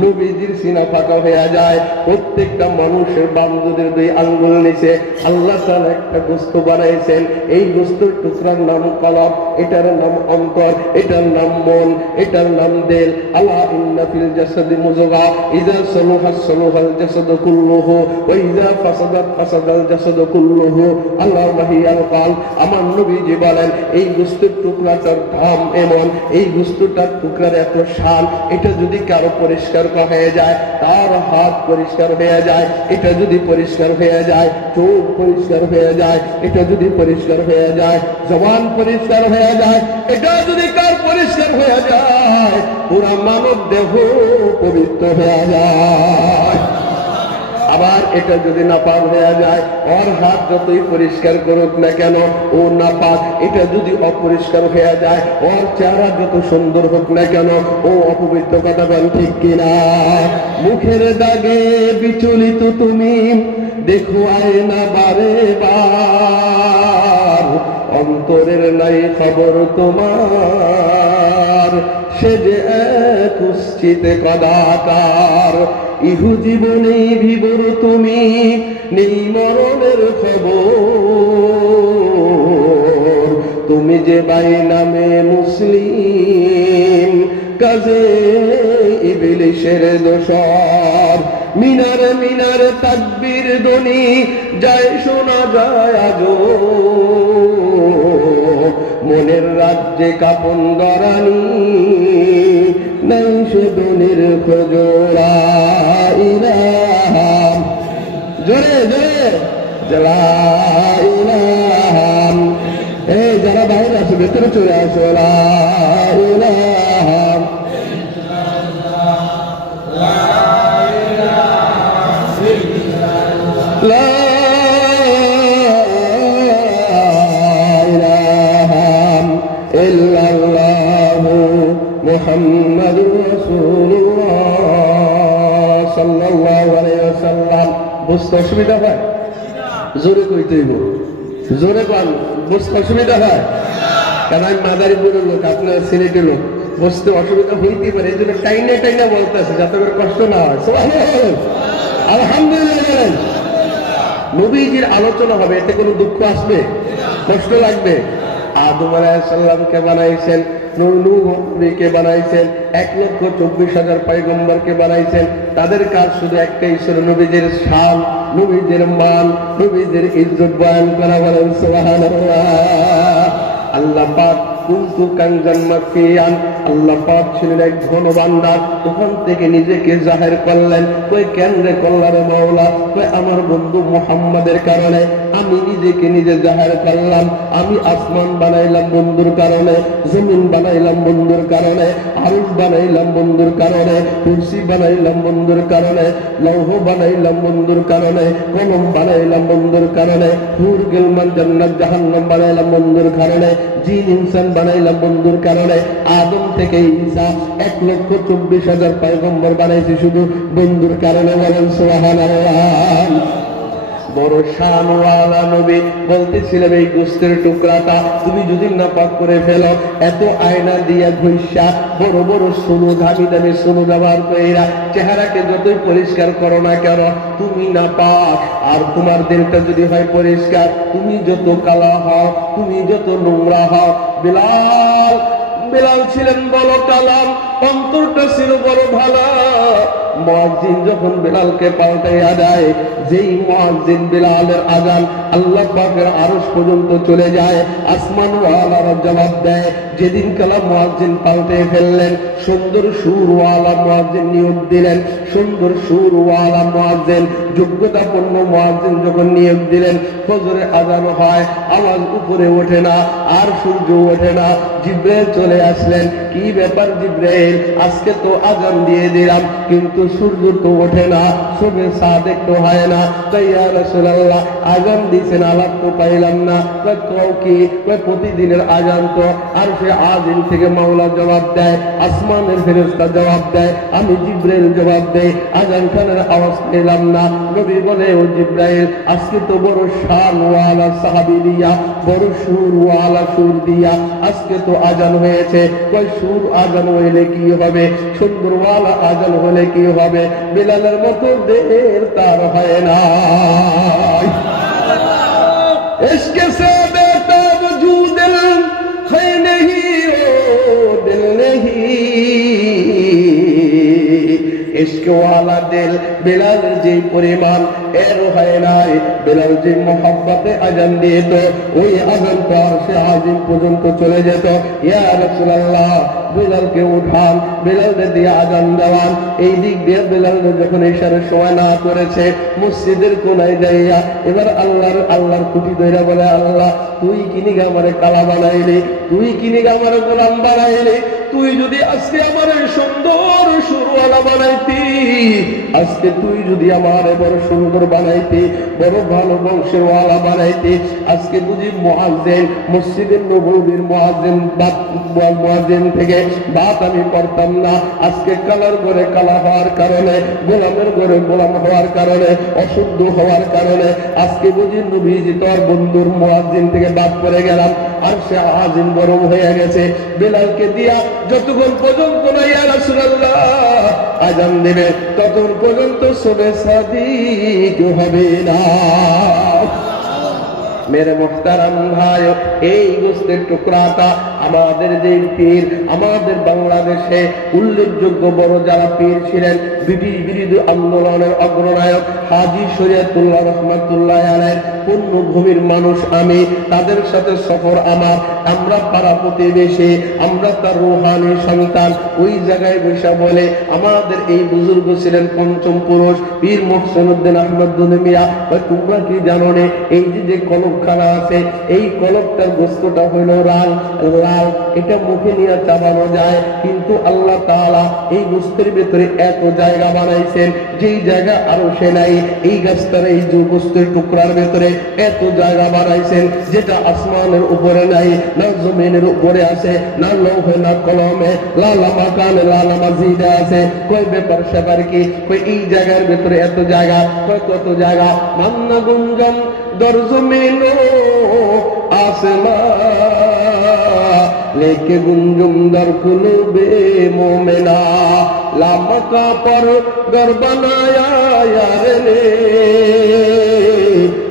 নবীজির সিনা ফাঁকা হয়ে যায়। প্রত্যেকটা মানুষের বামদুদের 2 আঙ্গুল নিচে আল্লাহ তাআলা একটা গোস্ত বানাইছেন। এই গোস্তের টুকরার নাম কলব, এটার নাম অন্তর, এটার নাম মন, এটার নাম দিল। আলা ইন্না ফিল জাসাদি মুযগা ইযা সালাহাত সালাহাল জাসাদু কুল্লুহু ওয়া ইযা ফাসাদাত ফাসাদাল জাসাদু কুল্লুহু। আল্লাহু হিয়াল কাল। আমার নবীজি বলেন এই গোস্তের টুকরাটার দাম এমন, এই গোস্তটার টুকরার এত শান, এটা যদি কারো পরিষ্কার হয়ে যায়, তার হাত পরিষ্কার হয়ে যায়। এটা যদি পরিষ্কার হয়ে যায়, চোখ পরিষ্কার হয়ে যায়। এটা যদি পরিষ্কার হয়ে যায়, জবান পরিষ্কার হয়ে যায়। এটা যদি কার পরিষ্কার হয়ে যায়, পুরা মানব দেহ পবিত্র হয়ে যায়। আবার এটা যদি নাপাক হয়ে যায়, ওর হাত যতই পরিষ্কার করুক না কেন, ও নাপাক। এটা যদি অপরিষ্কার হয়ে যায়, ওর চেহারা যত সুন্দর হোক না কেন, ও অপবিত্র। কথা বল ঠিক কিনা? মুখের দাগে বিচলিত তুমি, দেখো আয়না বারে বার, অন্তরের নাই খবর তোমার, সে যে এক উচ্ছিতে কদাকার। ইহু জীবনে ভিবর তুমি, নেই মরণের খবর। তুমি যে বাই নামে মুসলিম, কাজে ইবলিশের দোসর। মিনারে মিনারে তাকবীর ধ্বনি যায় শোনা যায় আজো, মনের রাজ্যে কাপন গরানি, নাই শুধুনির খোঁজরা। ইলাহাম জোরে জোরে লা ইলাহাম। এই যারা বাইরে আসো ভেতরে চলে আসো। লা ইলাহাম লা ইলাহাম বুঝতে অসুবিধা হয়? জোরে কইতে হইব, জোরে বল, বুঝতে অসুবিধা হয়? কারণ আমি মাদারীপুরের লোক, আপনার সিলেটের লোক, বুঝতে অসুবিধা হইতেই পারে, এই জন্য টাইনে টাইনে বলতেছে যাতে করে কষ্ট না হয়। আলহামদুলিল্লাহ। নবীজির আলোচনা হবে, এতে কোনো দুঃখ আসবে, কষ্ট লাগবে? আদম আলাইহিস সালামকে বানাইছেন, নূহকে বানাইছেন, 1,24,000 পয়গম্বরকে বানাইছেন। তাদের কাজ শুধু একটাই ছিল নবীজির শান, নবীজির মান, নবীজির ইজ্জত বয়ান করা। বলেন সুবহানাল্লাহ। আল্লাহ পাক কুনতু কানজান মাফিয়ান, আল্লাহ পাক ছিলেন এক ঘন ভান্ডার, ওখান থেকে নিজেকে জাহির করলেন। কই কেন রে করলা রে মাওলা? কই আমার বন্ধু মুহাম্মাদের কারণে আমি নিজেকে নিজে জাহির করলাম। আমি আসমান বানাইলাম বন্ধুর কারণে, জমিন বানাইলাম বন্ধুর কারণে, আরশ বানাইলাম বন্ধুর কারণে, কুরসি বানাইলাম বন্ধুর কারণে, লৌহ বানাইলাম বন্ধুর কারণে, কলম বানাইলাম বন্ধুর কারণে, হুর গিলমান জান্নাত জাহান্নাম বানাইলাম বন্ধুর কারণে, জিন ইনসান বানাইলাম বন্ধুর কারণে। আদম থেকে ঈসা 1,24,000 পয়গম্বর বানাইছি শুধু বন্ধুর কারণে। বলেন সুবহানাল্লাহ। বড় শানওয়ালা নবী বলতেছিলেন, এই গোস্তের টুকরাটা তুমি যদি নাপাক করে ফেলো, এত আয়না দিয়া ঘষা বড় বড় সোনু, দামি দামি সোনু ব্যবহার কইরা চেহারাকে যতই পরিষ্কার করো না কেন, তুমি নাপাক। আর তোমার দিলটা যদি হয় পরিষ্কার, তুমি যত কালা হও, তুমি যত নোংরা হও। বিলাল ছিলেন বড় কালাম, অন্তরটা ছিল বড় ভালো। মুয়াজ্জিন যখন বিলালকে পাল্টাইয়া দেয়, যেই মুয়াজ্জিন বিলালের আযান আল্লাহ পাকের আরশ পর্যন্ত চলে যায়, আসমান ওয়ালারা জবাব দেয়। যেদিন কালা মুয়াজ্জিন পাল্টে ফেললেন, সুন্দর সুরওয়ালা মুয়াজ্জিন নিয়োগ দিলেন। সুন্দর সুরওয়ালা মুয়াজ্জিন, যোগ্যতাপূর্ণ মুয়াজ্জিন যখন নিয়োগ দিলেন, ফজরে আযান হয়, আওয়াজ উপরে ওঠে না, আর সূর্য ওঠে না। জিবরাইল চলে আসলেন, কি ব্যাপার জিবরাইল, আজকে তো আযান দিয়ে দিলাম কিন্তু সূর্য তো ওঠে না, সবে সাদেক তো হয় না। তাই ইয়া রাসূলুল্লাহ, আযান দিয়েছেন আলাপ তো পাইলাম না। কও কি? প্রতিদিনের আযান তো আরশে আযিম থেকে মাওলা জবাব দেয়, আসমানের ফেরেশতা জবাব দেয়, আমি জিবরাইল জবাব দেই, আযান খানের আওয়াজ পেলাম না। নবী বলে, ও জিবরাইল, আজকে তো বড় শানওয়ালা সাহাবী দিয়া, বড় সুরওয়ালা সুর দিয়া আজকে তো আযান হয়েছে। কই সুর আযান হইলে কি হবে, সুন্দরওয়ালা আযান হলে কি হবে? বিলালের মতো দের তার হয় না। ইশকে সে বেতাব वजूद है नहीं ओ दिल नहीं, इश्क वाला दिल বিলাল যে পরিমাণ এর হয় নাই। বিলাল যে মোহাব্বতে আযান দিত, ওই আযান তো আরশে আযিম পর্যন্ত চলে যেত। ইয়া রাসূলুল্লাহ, বিলালকে উঠান, বিলালকে দিয়ে আযান দেওয়ান। এই দিক দিয়ে বিলাল যখন ইশারের সময় না করেছে, মসজিদের কোনায় যাইয়া এবার আল্লাহর খুঁটি ধরে বলে, আল্লাহ তুই কিনিগা আমারে কালা বানাইলি, তুই কিনিগা আমারে গোলাম বানাইলি। তুই যদি আজকে আমার সুন্দর সুরওয়ালা বানাইতি, আজকে তুই যদি আমার বড় সুন্দর বানাইতি, বড় ভালো বংশের ওয়ালা বানাইতি, আজকে বুঝি মুয়াজ্জিন, মসজিদের নববীর মুয়াজ্জিন থেকে বাত আমি পড়তাম না। আজকে কালার ঘরে কালা হওয়ার কারণে, গোলামের ঘরে গোলাম হওয়ার কারণে, অশুদ্ধ হওয়ার কারণে আজকে বুঝি নবীজি তোর বন্ধুর মুয়াজ্জিন থেকে বাদ পড়ে গেলাম। আর সে আযিম গরম হয়ে গেছে। বিলালকে দিয়া যতক্ষণ পর্যন্ত না ইয়া রাসূলুল্লাহ আযান দেবে, ততক্ষণ পর্যন্ত সবে সাদিক হবে না। मेरे मुहताराम भाई, এই গোস্তের টুকরাটা আমাদের যে পীর, আমাদের বাংলাদেশে উল্লেখযোগ্য বড় যারা পীর ছিলেন, ব্রিটিশ বিরোধী আন্দোলনের অগ্রনায়ক হাজী শরীয়তুল্লাহ রাহমাতুল্লাহ আলাইহি পূর্ণভূমির মানুষ আমি, তাদের সাথে সফর আমার, আমরা পাড়া প্রতিবেশী, আমরা তার রূহানি সন্তান। ওই জায়গায় বসে বলে, আমাদের এই বুজুর্গ ছিলেন পঞ্চম পুরুষ পীর মুহসিনুদ্দিন আহমদ দুনিয়া। তোমরা কি জানো না, এই যে কলবখানা আছে, এই কলবটার গোস্তটা হইল লাল, লাল, এটা মুখে নিয়ে চাবানো যায়, কিন্তু আল্লাহ তাআলা এই গোস্তের ভেতরে এত জায়গা বানাইছেন যেই জায়গা আরো সে নাই। এই গাছটার এই যে গোস্তের টুকরার ভেতরে এত জায়গা বানাইছেন যেটা আসমানের উপরে নাই, না জমিনের উপরে আছে, না লৌহে না কলমে, লালা মাকানে লালা মাজিদে আছে। কই ব্যাপার সেবার কি? কই এই জায়গার ভেতরে এত জায়গা, কই কত জায়গা? মান্না গুঞ্জন দরজমিনো আসমা लेके गुंजुम दर कुलूबे मोमिना लामका पर घर बनाया यार ने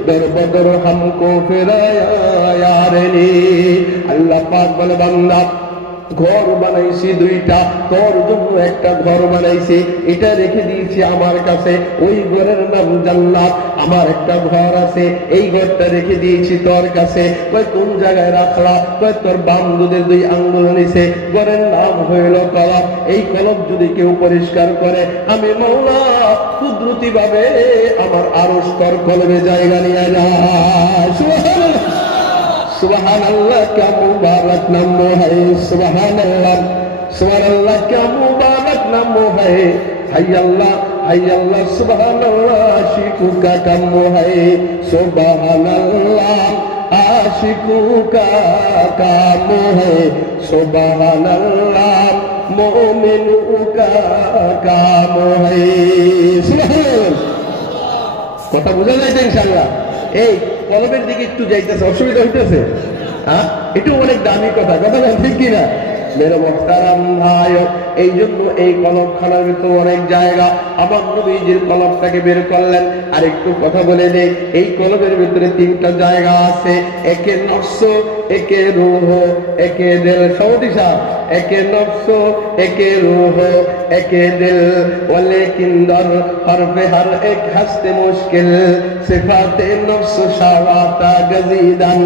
दर बदर हमको फिराया यार ने। अल्लाह पाक बोले बंदा ঘর বানাইছি দুইটা, তোর জন্য একটা ঘর বানাইছি, এটা রেখে দিয়েছি আমার কাছে, ওই ঘরের নাম জান্নাত। আমার একটা ঘর আছে, এই ঘরটা রেখে দিয়েছি তোর কাছে। কই কোন জায়গায় রাখলা? কই তোর বাম দুধের 2 আঙ্গুল নিচে, ঘরের নাম হইল কলব। এই কলব যদি কেউ পরিষ্কার করে, আমি মাওলা কুদরতি ভাবে আমার আরশ তোর কলবে জায়গা নিয়ে যায়। সুবহানাল্লাহ सुबहानल्लाह, क्या मुबारक नाम है, सुबहानल्लाह सुबहानल्लाह, क्या मुबारक नाम है। हय्यल्लाह सुबहानल्लाह, आशिकू का काम है, सुबहानल्लाह आशिकू का काम है, सुबहानल्लाह मोमिनू का काम है। सुबहानल्लाह, কথা বুঝা যাইছে ইনশাআল্লাহ? এই কলবের দিকে একটু যাইতেছে, অসুবিধা হইতেছে? হ্যাঁ, এটা অনেক দামি কথা, কথা ঠিক কিনা? মেরে মোহতারাম ভাই, এই জন্য এই কলবখানার ভিতরে অনেক জায়গা। আমার নবীজির কলবটাকে বের করলেন। আর একটু কথা বলে নেই, এই কলবের ভিতরে 3টা জায়গা আছে, একে নফস, একে রূহ, একে দিল। সৌদি সাহেব, একে নফস, একে রূহ, একে দিল। ওয়ালেকিন দর হরফে হর এক হস্তে মুশকিল, সিফাতে নফস শাওয়াতা গজিদান,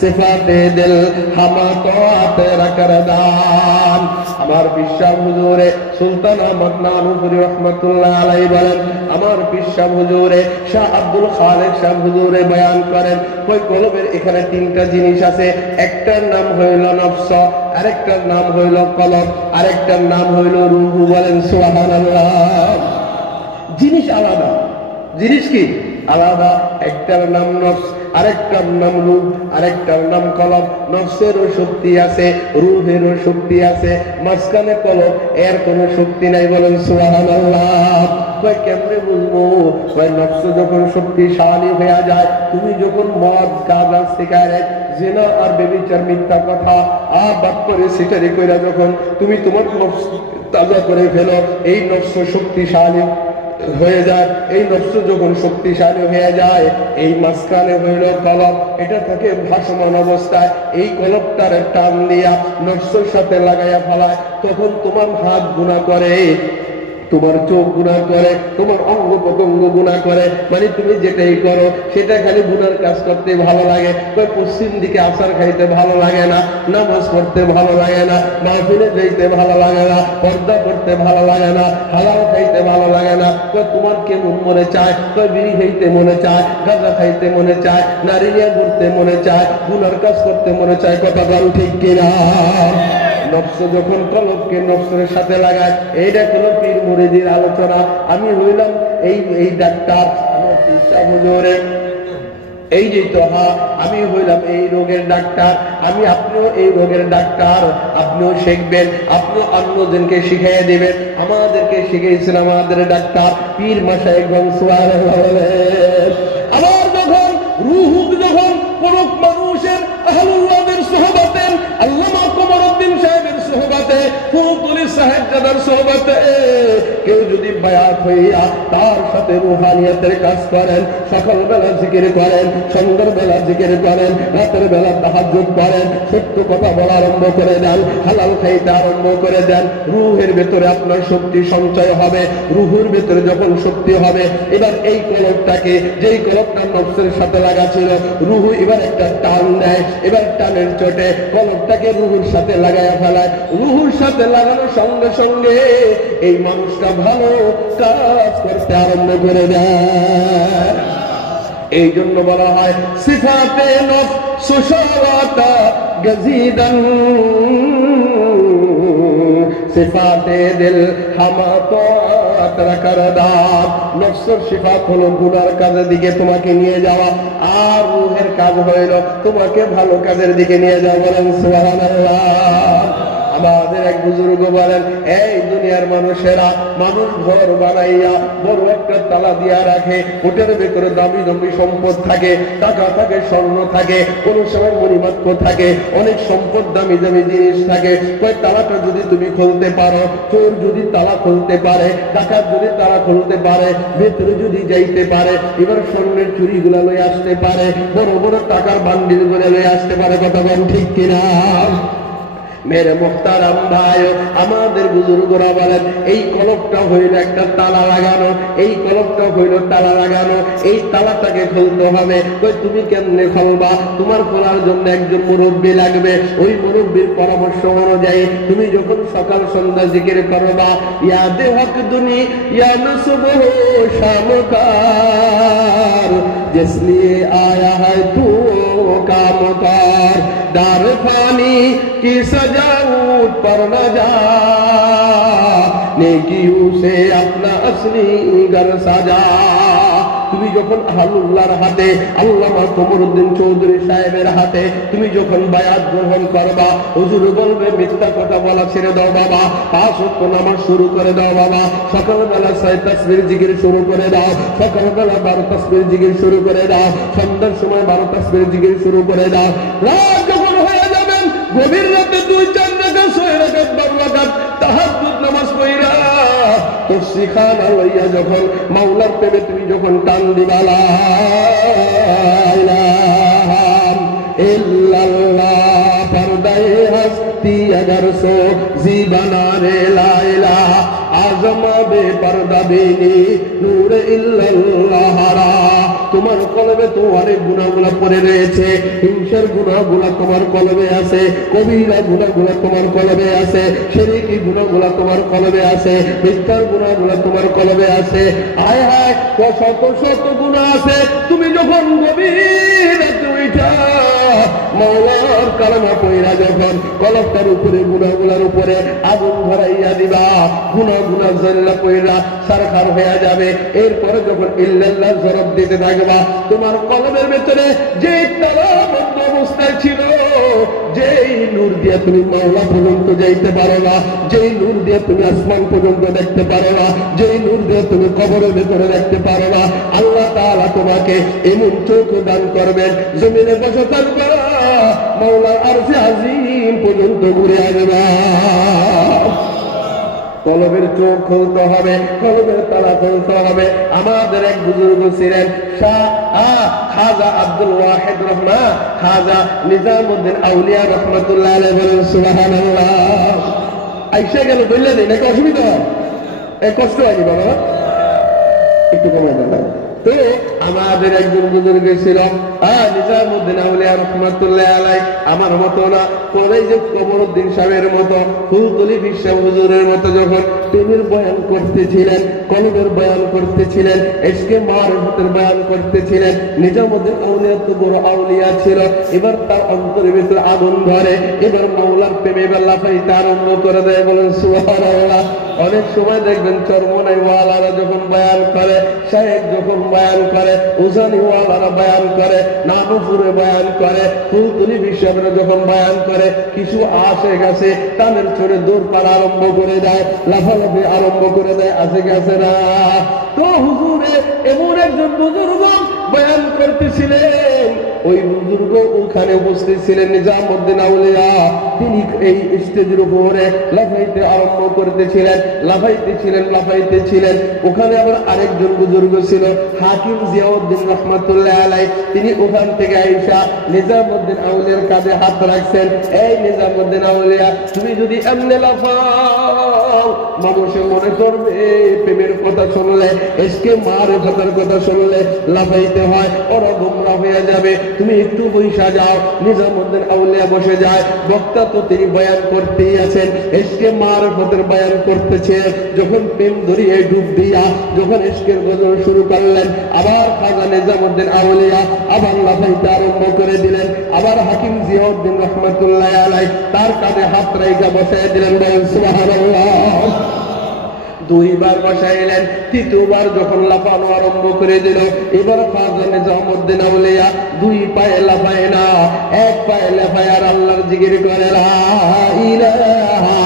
সিফাতে দিল হামা তোয়াতে রাকরদান। আমার বিশ্বাস হুজুরে সুলতান আহমদ নানুপুরি রহমাতুল্লাহ আলাইহি বলেন, আমার বিশ্বাস হুজুরে শাহ আব্দুল খালেক শাহ হুজুরে বয়ান করেন, ওই কলবের এখানে 3টা জিনিস আছে। একটার নাম হইল নফস, আরেকটার নাম হইল কলব, আরেকটার নাম হইল রূহ। বলেন সুবহানাল্লাহ। জিনিস আলাদা, জিনিস কি আলাদা? একটার নাম নফস, আরেকটার নাম রূহ, আরেকটার নাম কলব। নফসেরও শক্তি আছে, রূহেরও শক্তি আছে, মাঝখানে কলব, এর কোনো শক্তি নাই। বলেন সুবহানাল্লাহ। কই কেমনে বুঝবো? কই নফস যখন শক্তিশালী হয়ে যায়, তুমি যখন মদ, গাঁজা, সিগারেট, জিনা আর ব্যভিচার, মিথ্যা কথা আর বাদ করে সিটারি কইরা যখন তুমি তোমার নফস তাজা করে ফেলো, এই নফস শক্তিশালী হয়ে যায়। এই নফস যখন শক্তিশালী হয়ে যায়, এই মাঝখানে হইল কলব, এটা থাকে ভাসমান অবস্থায়। এই কলবটার টান দিয়া নফসের সাথে লাগাইয়া ফেলায়, তখন তোমার হাত গুনাহ করে, তোমার চোখ গুনাহ করে, তোমার অঙ্গ প্রত্যঙ্গ গুনাহ করে। মানে তুমি যেটাই করো সেটা খালি গুনার কাজ করতে ভালো লাগে। পশ্চিম দিকে আসার খাইতে ভালো লাগে না, নামাজ পড়তে ভালো লাগে না, মাহফিলে যাইতে ভালো লাগে না, পর্দা করতে ভালো লাগে না, হালাল খাইতে ভালো লাগে না। তোমার কেমন মনে চায়? বিড়ি খাইতে মনে চায়, গাঁজা খাইতে মনে চায়, নারী নিয়ে ঘুরতে মনে চায়, গুনার কাজ করতে মনে চায়। কথা বল ঠিক কিনা? নফস যখন কলবকে নফসের সাথে লাগায়, এইটা হলো পীর মুরিদের আলোচনা। আমি হইলাম এই ডাক্তার, আমার চিকিৎসা হুজুরে এই যে তো, হ্যাঁ আমি হইলাম এই রোগের ডাক্তার, আমি আপনিও এই রোগের ডাক্তার, আপনিও শিখবেন, আপনিও অন্যজনকে শিখিয়ে দিবেন। আমাদেরকে শিখিয়েছেন আমাদের ডাক্তার পীর মাশায়েখগণ। সুবহানাল্লাহ। আবার যখন রূহ, যখন কোন মানুষের আহলুল্লাহদের সোহবতে, আল্লামা কমরউদ্দিন সাহেবের সোহবতে, ফুলতুলি সাহেবজাদার সোহবতে কেউ যদি বায়াত হইয়া তার সাথে রুহানিয়তের কাজ করেন, সকালবেলা জিকির করেন, সন্ধ্যার বেলা জিকির করেন, রাতের বেলা তাহাজ্জুদ করেন, সত্য কথা বলা আরম্ভ করে দেন, হালাল খাইতে আরম্ভ করে দেন, রুহের ভেতরে আপনার শক্তি সঞ্চয় হবে। রুহের ভেতরে যখন শক্তি হবে, এবার এই কলবটাকে, যেই কলবটা নফসের সাথে লাগা ছিল, রুহ এবার একটা টান দেয়। এবার টানের চোটে কলবটাকে রুহুর সাথে লাগাইয়া ফেলায়। রুহুর সাথে লাগানোর সঙ্গে সঙ্গে এই মানুষটা ভালো কাজ করতে আরম্ভ করে দেয়। এই জন্য বলা হয় সিফাতে নফস সুশাওয়াতা গজিদান, সিফাতে দিল হামাতাত রাকারদার। নফসের সিফাত হলো গুনার কাজের দিকে তোমাকে নিয়ে যাওয়া, আর রূহের কাজ হইল তোমাকে ভালো কাজের দিকে নিয়ে যাওয়া। বলেন সুবহানাল্লাহ। আমাদের এক বুজুর্গ বলেন, এই দুনিয়ার মানুষেরা মানুষ ঘর বানাইয়া বড় একটা তালা দিয়া রাখে, ওটার ভেতরে দামি দামি সম্পদ থাকে, টাকা থাকে, স্বর্ণ থাকে, কোন সময় মণিমাত্র থাকে, অনেক সম্পদ, দামি দামি জিনিস থাকে। কয় তালাটা যদি তুমি খুলতে পারো, চোর যদি তালা খুলতে পারে, ডাকাত যদি তালা খুলতে পারে, ভেতরে যদি যাইতে পারে, এবার স্বর্ণের চুরি গুলা লয়ে আসতে পারে, বড় বড় টাকার বান্ডিল গুলা লয়ে আসতে পারে। কথা বল ঠিক কিনা? মেরে মুখতারাম ভাই, আমাদের বুজুর্গরা বলেন এই কলপটা হইল একটা তালা লাগানো, এই কলপটা হইল তালা লাগানো, এই তালাটাকে খুলতে হবে। কই তুমি কেমনে খুলবা? তোমার খোলার জন্য একজন মুরব্বী লাগবে। ওই মুরব্বীর পরামর্শ অনুযায়ী তুমি যখন সকাল সন্ধ্যা জিকির করবা, ইয়া দেহক দুনি ইয়া নসবহ শামকার, जिस लिए आया है तू काम कर, दार फानी की सजावट पर न जा, नेकियों से अपना असली घर सजा। তুমি যখন আহলুল্লাহর হাতে, আল্লামা কমরউদ্দিন চৌধুরী সাহেবের হাতে তুমি যখন বায়াত গ্রহণ করবা, হুজুর বলবে মিথ্যা কথা বলা ছেড়ে দাও বাবা, 5 ওয়াক্ত নামাজ শুরু করে দাও বাবা, সকালবেলা 6 তাসবিহ জিকির শুরু করে দাও, সকালবেলা 12 তাসবিহ জিকির শুরু করে দাও, সন্ধ্যার সময় 12 তাসবিহ জিকির শুরু করে দাও। রাত যখন হয়ে যাবেন, গভীর রাতে 2-4 রাকাত 6 রাকাত 12 রাকাত তাহাজ্জুদ নামাজ পড়া তো শিখানা লইয়া যখন মাওলার প্রেমে তুমি যখন টান দিবা, লা ইলাহা ইল্লাল্লাহ পর্দায়ে হস্তি अगर सो जीबना रे ला इलाहा आजम बे पर्दा बेनी नूर इल्लल्लाह रा। তোমার কলবে তো অনেক গুনাহগুলো পড়ে রয়েছে, হিংসার গুনাহগুলো তোমার কলবে আছে, কবিরা গুনাহগুলো তোমার কলবে আছে, শিরকি গুনাহগুলো তোমার কলবে আছে, মিথ্যার গুনাহগুলো তোমার কলবে আছে। হায় হায় শত শত গুনাহ আছে। তুমি যখন গভীর রাতে উঠা মাওলার কালামা পড়া, যখন কলবটার উপরে গুনাহগুলোর উপরে আগুন ধরাইয়া দিবা, গুনাহগুলো জ্বললা পড়া সারখার হয়ে যাবে। এরপরে যখন ইল্লাল্লাহ জরব দিতে থাকবা, তোমার কলবের ভেতরে যে তালাবদ্ধ অবস্থায় ছিল, যেই নূর দিয়ে তুমি মাওলা পর্যন্ত যাইতে পারো না, যেই নূর দিয়ে তুমি আসমান পর্যন্ত দেখতে পারো না, যেই নূর দিয়ে তুমি কবরের ভেতরে দেখতে পারো না, আল্লাহ তাআলা তোমাকে এমন চোখ দান করবেন, জমিনে বসে থাকবা, মাওলার আরশে আজিম পর্যন্ত ঘুরে আসবা। কলবের চোখ খুলতে হবে, কলবের তালা খুলতে হবে। আমাদের এক বুজুর্গ ছিলেন খাজা আব্দুল ওয়াহিদ রহমান, খাজা নিজামউদ্দিন আউলিয়া রহমাতুল্লাহ আলাইহি। বলেন সুবহানাল্লাহ। আইসা গেল বললে নেই নাকি অসুবিধা হয়? এই কষ্ট হয়নি বাবা, একটু কমে দেন। তো আমাদের একজন বুজুর্গ ছিল নিজামউদ্দিন আউলিয়া রহমাতুল্লাহ আলাইহি, আমার মতো না, পরে যে কমরউদ্দিন সাহেবের মতো, ফুলতলি বিশ্ব হুজুরের মতো যখন প্রেমের বয়ান করতেছিলেন, কলবের বয়ান করতেছিলেন, ইশকে মারিফতের বয়ান করতেছিলেন, নিজামউদ্দিন আউলিয়া তো বড় আউলিয়া ছিল। এবার তার অন্তরের ভিতরে আগুন ধরে, এবার মাওলার প্রেমে লাফাইতে আরম্ভ করে দেয়। বলেন সুবহানাল্লাহ। অনেক সময় দেখবেন চরমনাই ওয়ালারা যখন বয়ান করে, শায়েখ যখন বয়ান করে, উজানি ওয়ালারা বয়ান করে, নানুপুরে বয়ান করে, ফুলতলি বিশ্বরা যখন বয়ান করে, কিছু আসে গেছে টানের চড়ে দৌড় পাড়া আরম্ভ করে দেয়, লাফালাফি আরম্ভ করে দেয়, আসে গেছে না। তো হুজুরে এমন একজন বুজুর্গ বয়ান করতেছিলেন, ওই বুজুর্গ ওখানে উপস্থিত ছিলেন নিজামউদ্দিন আউলিয়া। তিনি এই স্টেজের উপরে লাফাইতে আরম্ভ করতেছিলেন, লাফাইতেছিলেন। ওখানে আবার আরেকজন বুজুর্গ ছিল হাকিম জিয়াউদ্দিন রহমাতুল্লাহ আলাইহি। তিনি ওখান থেকে আইসা নিজামউদ্দিন আউলিয়ার কাঁধে হাত রাখছেন। এই নিজামউদ্দিন আউলিয়া, তুমি যদি এমনি লাফাও, মানুষে মনে করবে প্রেমের কথা শুনলে, ইশকে মারিফতের কথা শুনলে লাফাইতে হয়, ওরা গোমরা হয়ে যাবে। তুমি একটু বৈশা যাও। নিজামউদ্দিন আউলিয়া বসে যায়। বক্তা তো তিনি বয়ান করতেই আছেন, ইশকে মারিফতের বয়ান করতেছে। যখন প্রেম ধরিয়ে ডুব দিয়া যখন ইশকের গজল শুরু করলেন, আবার আবার খাজা নিজামউদ্দিন আউলিয়া আবার লাফাইতে আরম্ভ করে দিলেন। আবার হাকিম জিয়াউদ্দিন রহমাতুল্লাহ আলাইহি তার কাঁধে হাত রাইখা বসায় দিলেন। বলেন সুবহানাল্লাহ। দুইবার বসাইলেন। তৃতীয়বার যখন লাফানো আরম্ভ করে দিল, এবার খাজা নিজামউদ্দিন আউলিয়া দুই পায়ে লাফায় না, এক পায়ে লাফায় আর আল্লাহর জিকির করে লা ইলাহা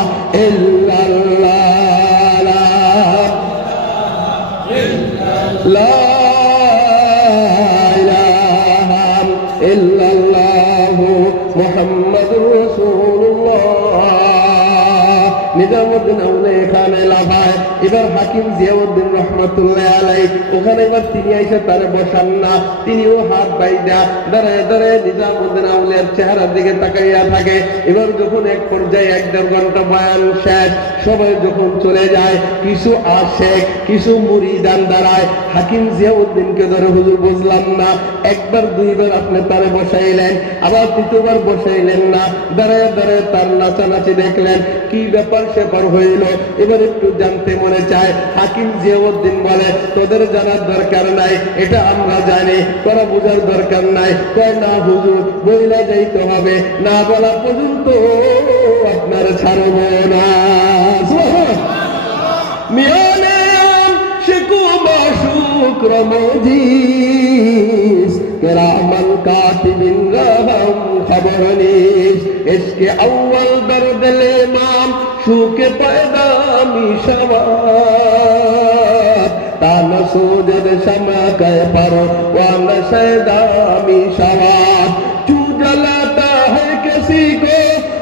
ইল্লাল্লাহ, লা ইলাহা ইল্লাল্লাহ মুহাম্মাদুর রাসূলুল্লাহ। নিজামউদ্দিন আউলিয়া এখানে লাফায়। এবার হাকিম জিয়াউদ্দিন রহমাতুল্লাহ আলাইহি ওখানে এবার তিনি আইসা তারে বসান না, তিনিও হাত বাইদা দাঁড়ায় দাঁড়ায় নিজামউদ্দিন আউলিয়ার চেহারার দিকে তাকাইয়া থাকে। এবার যখন এক পর্যায়ে 1-1.5 ঘন্টা বয়ান শেষ, সবাই যখন চলে যায়, কিছু আশেক কিছু মুরিদান দাঁড়ায়। হাকিম জিয়াউদ্দিনকে ধরে, হুজুর বুঝলাম না, একবার দুইবার আপনি তারে বসাইলেন, আবার তৃতীয়বার বসাইলেন না, দাঁড়ায় দাঁড়ায় তার নাচানাচি দেখলেন, কি ব্যাপার সেপার হইল, এবার একটু জানতে মনে চায়। হাকিম জিয়াউদ্দিন বলে, তোদের জানার দরকার নাই, এটা আমরা জানি, তোরা বোঝার দরকার নাই। কয় না হুজুর, বইলা যাইতে হবে, না বলা পর্যন্ত আপনার ছাড়ব না। মিয়ানে শিকু মাশুক রমজিস কেরামান কাতিবিন রহম খবর নিস, ইসকে আউয়াল দরদ ইমাম শুকে পয়দামি শাবাত, তানা সুজদ শমা কে পারো ওয়ানা সদামি শাবাত, চু জলাতা है किसी को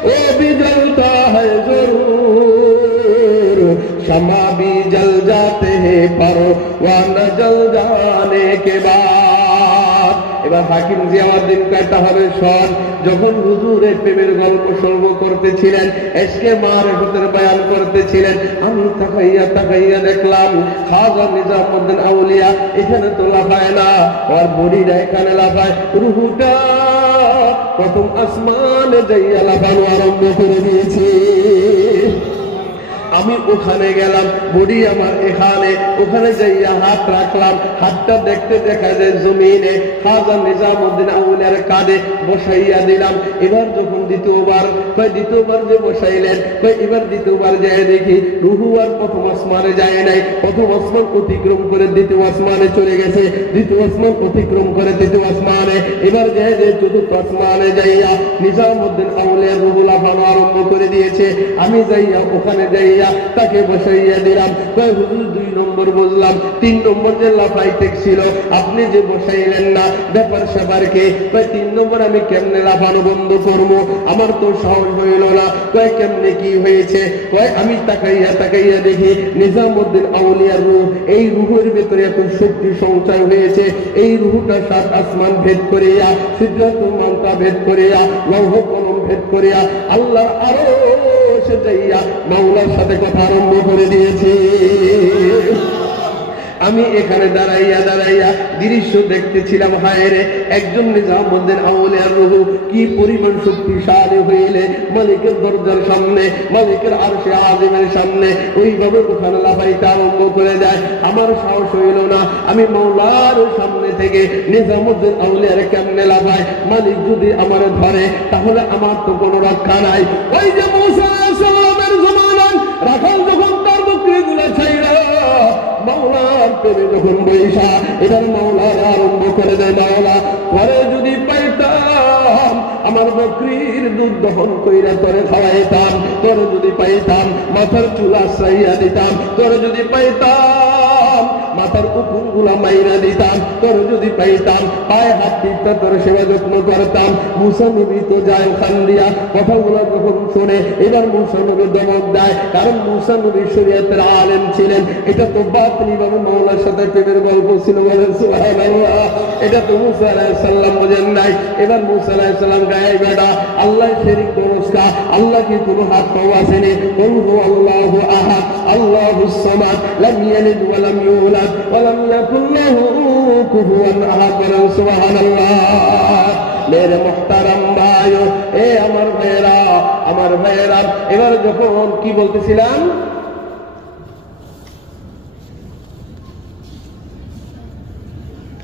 वो भी जलता है जरूर, शमा भी जल जाते हैं पर वरना जल जाने के बाद। এবার হাকিম জিয়াউদ্দিন কয়টা হবে শোন, যখন হুজুরের প্রেমের গল্প সর্ব করতেছিলেন, এসকে মারিফতের বয়ান করতেছিলেন, আমি তাকাইয়া দেখলাম খাজা নিজামউদ্দিন আউলিয়া এখানে তো লাফায় না, আর বডিটা এখানে লাফায়, রুহুটা প্রথম আসমানে যাইয়া লাফানো আরম্ভ করে দিয়েছি। আমি ওখানে গেলাম, বডি আমার এখানে, ওখানে যাইয়া হাত রাখলাম, হাতটা দেখতে দেখা যায় জমিনে, খাজা নিজামউদ্দিন আউলিয়ার কাঁধে বসাইয়া দিলাম। এবার যখন দ্বিতীয়বার যে বসাইলেন, এবার দ্বিতীয়বার যায় দেখি রুহু আর প্রথম আসমানে যায় নাই, প্রথম আসমান অতিক্রম করে দ্বিতীয় আসমানে চলে গেছে, দ্বিতীয় আসমান অতিক্রম করে তৃতীয় আসমানে, এবার যায় যে চতুর্থ আসমানে যাইয়া নিজামউদ্দিন আউলিয়ার রুহু লাফানো আরম্ভ করে দিয়েছে। আমি যাইয়া ওখানে যাইয়া তাকে বসাইয়া দিলাম। হুজুর 2 নম্বর বুঝলাম, 3 নম্বর যে লাফাইতে ছিল আপনি যে বসাইলেন না, ব্যাপার স্যাপার কি? 3 নম্বর আমি কেমনে লাফানো বন্ধ করবো, আমার তো সাহস হইল না। কেমনে কি হয়েছে? আমি তাকাইয়া দেখি নিজামউদ্দিন আউলিয়ার রূহ, এই রুহের ভেতরে এত শক্তি সঞ্চয় হয়েছে, এই রুহটা 7 আসমান ভেদ করিয়া, সিদরাতুল মুনতাহা ভেদ করিয়া, লৌহ কলম ভেদ করিয়া আল্লাহ আরো সে যাইয়া মাওলার সাথে কথা আরম্ভ করে দিয়েছে। আমি এখানে দাঁড়াইয়া দৃশ্য দেখতেছিলাম, হায় রে, একজন নিজামউদ্দিন আউলিয়ার রূহ কি পরিমাণ শক্তিশালী হইলে মালিকের দরজার সামনে, মালিকের আরশে আযিমের সামনে ওইভাবে ওখানে লাফাইতে আরম্ভ করে দেয়। আমার সাহস হইল না, আমি মাওলার সামনে থেকে নিজামউদ্দিন আউলিয়ার কেমনে লাফাই, মালিক যদি আমার ধরে তাহলে আমার তো কোনো রক্ষা নাই। ওই যে মূসা আলাইহিস সালামের জমানায় রাখাল যখন তার বকরিগুলো ছাইরা মাওলার প্রেমে যখন বৈশা, এবার মাওলার আরম্ভ করে দেয়, মাওলা পরে যদি পাইতাম আমার বকরির দুধ দহন কইরা তোরে খাওয়াইতাম, তোরে যদি পাইতাম মাথার চুল আশ্রাইয়া দিতাম, তোরে যদি পাইতাম মাথার উপর গুলা মাইরা দিতাম, তোরে যদি পাইতাম পায়ে হাত দিতাম, তোর সেবা যত্ন করতাম। মুসা নবী তো যায় খান দিয়া কথাগুলো যখন শোনে, এবার মুসা নবী দমক দেয়, কারণ মুসা নবী শরীয়তের আলেম ছিলেন। এটা তো বাতিনি ভাবে মাওলার সাথে প্রেমের গল্প ছিল, বলেন সুবহানাল্লাহ। এটা তো মুসা আলাইহিস সালাম বুঝেন নাই। এবার মুসা আলাইহিস সালাম গায়ে বেটা আল্লাহ শরীক দরস্কা, আল্লাহ কি কোনো হাত পাও আসেনি? কুল হুয়াল্লাহু আহাদ আল্লাহুস সামাদ লাম ইয়ালিদ ওয়া লাম ইউলাদ ওয়া লাম ইয়াকুল লাহু কুফুয়ান আহাদ, বলেন সুবহানাল্লাহ। মেরে মুহতারাম ভাইও, এ আমার ভাইয়েরা, এবার যখন কি বলতেছিলাম,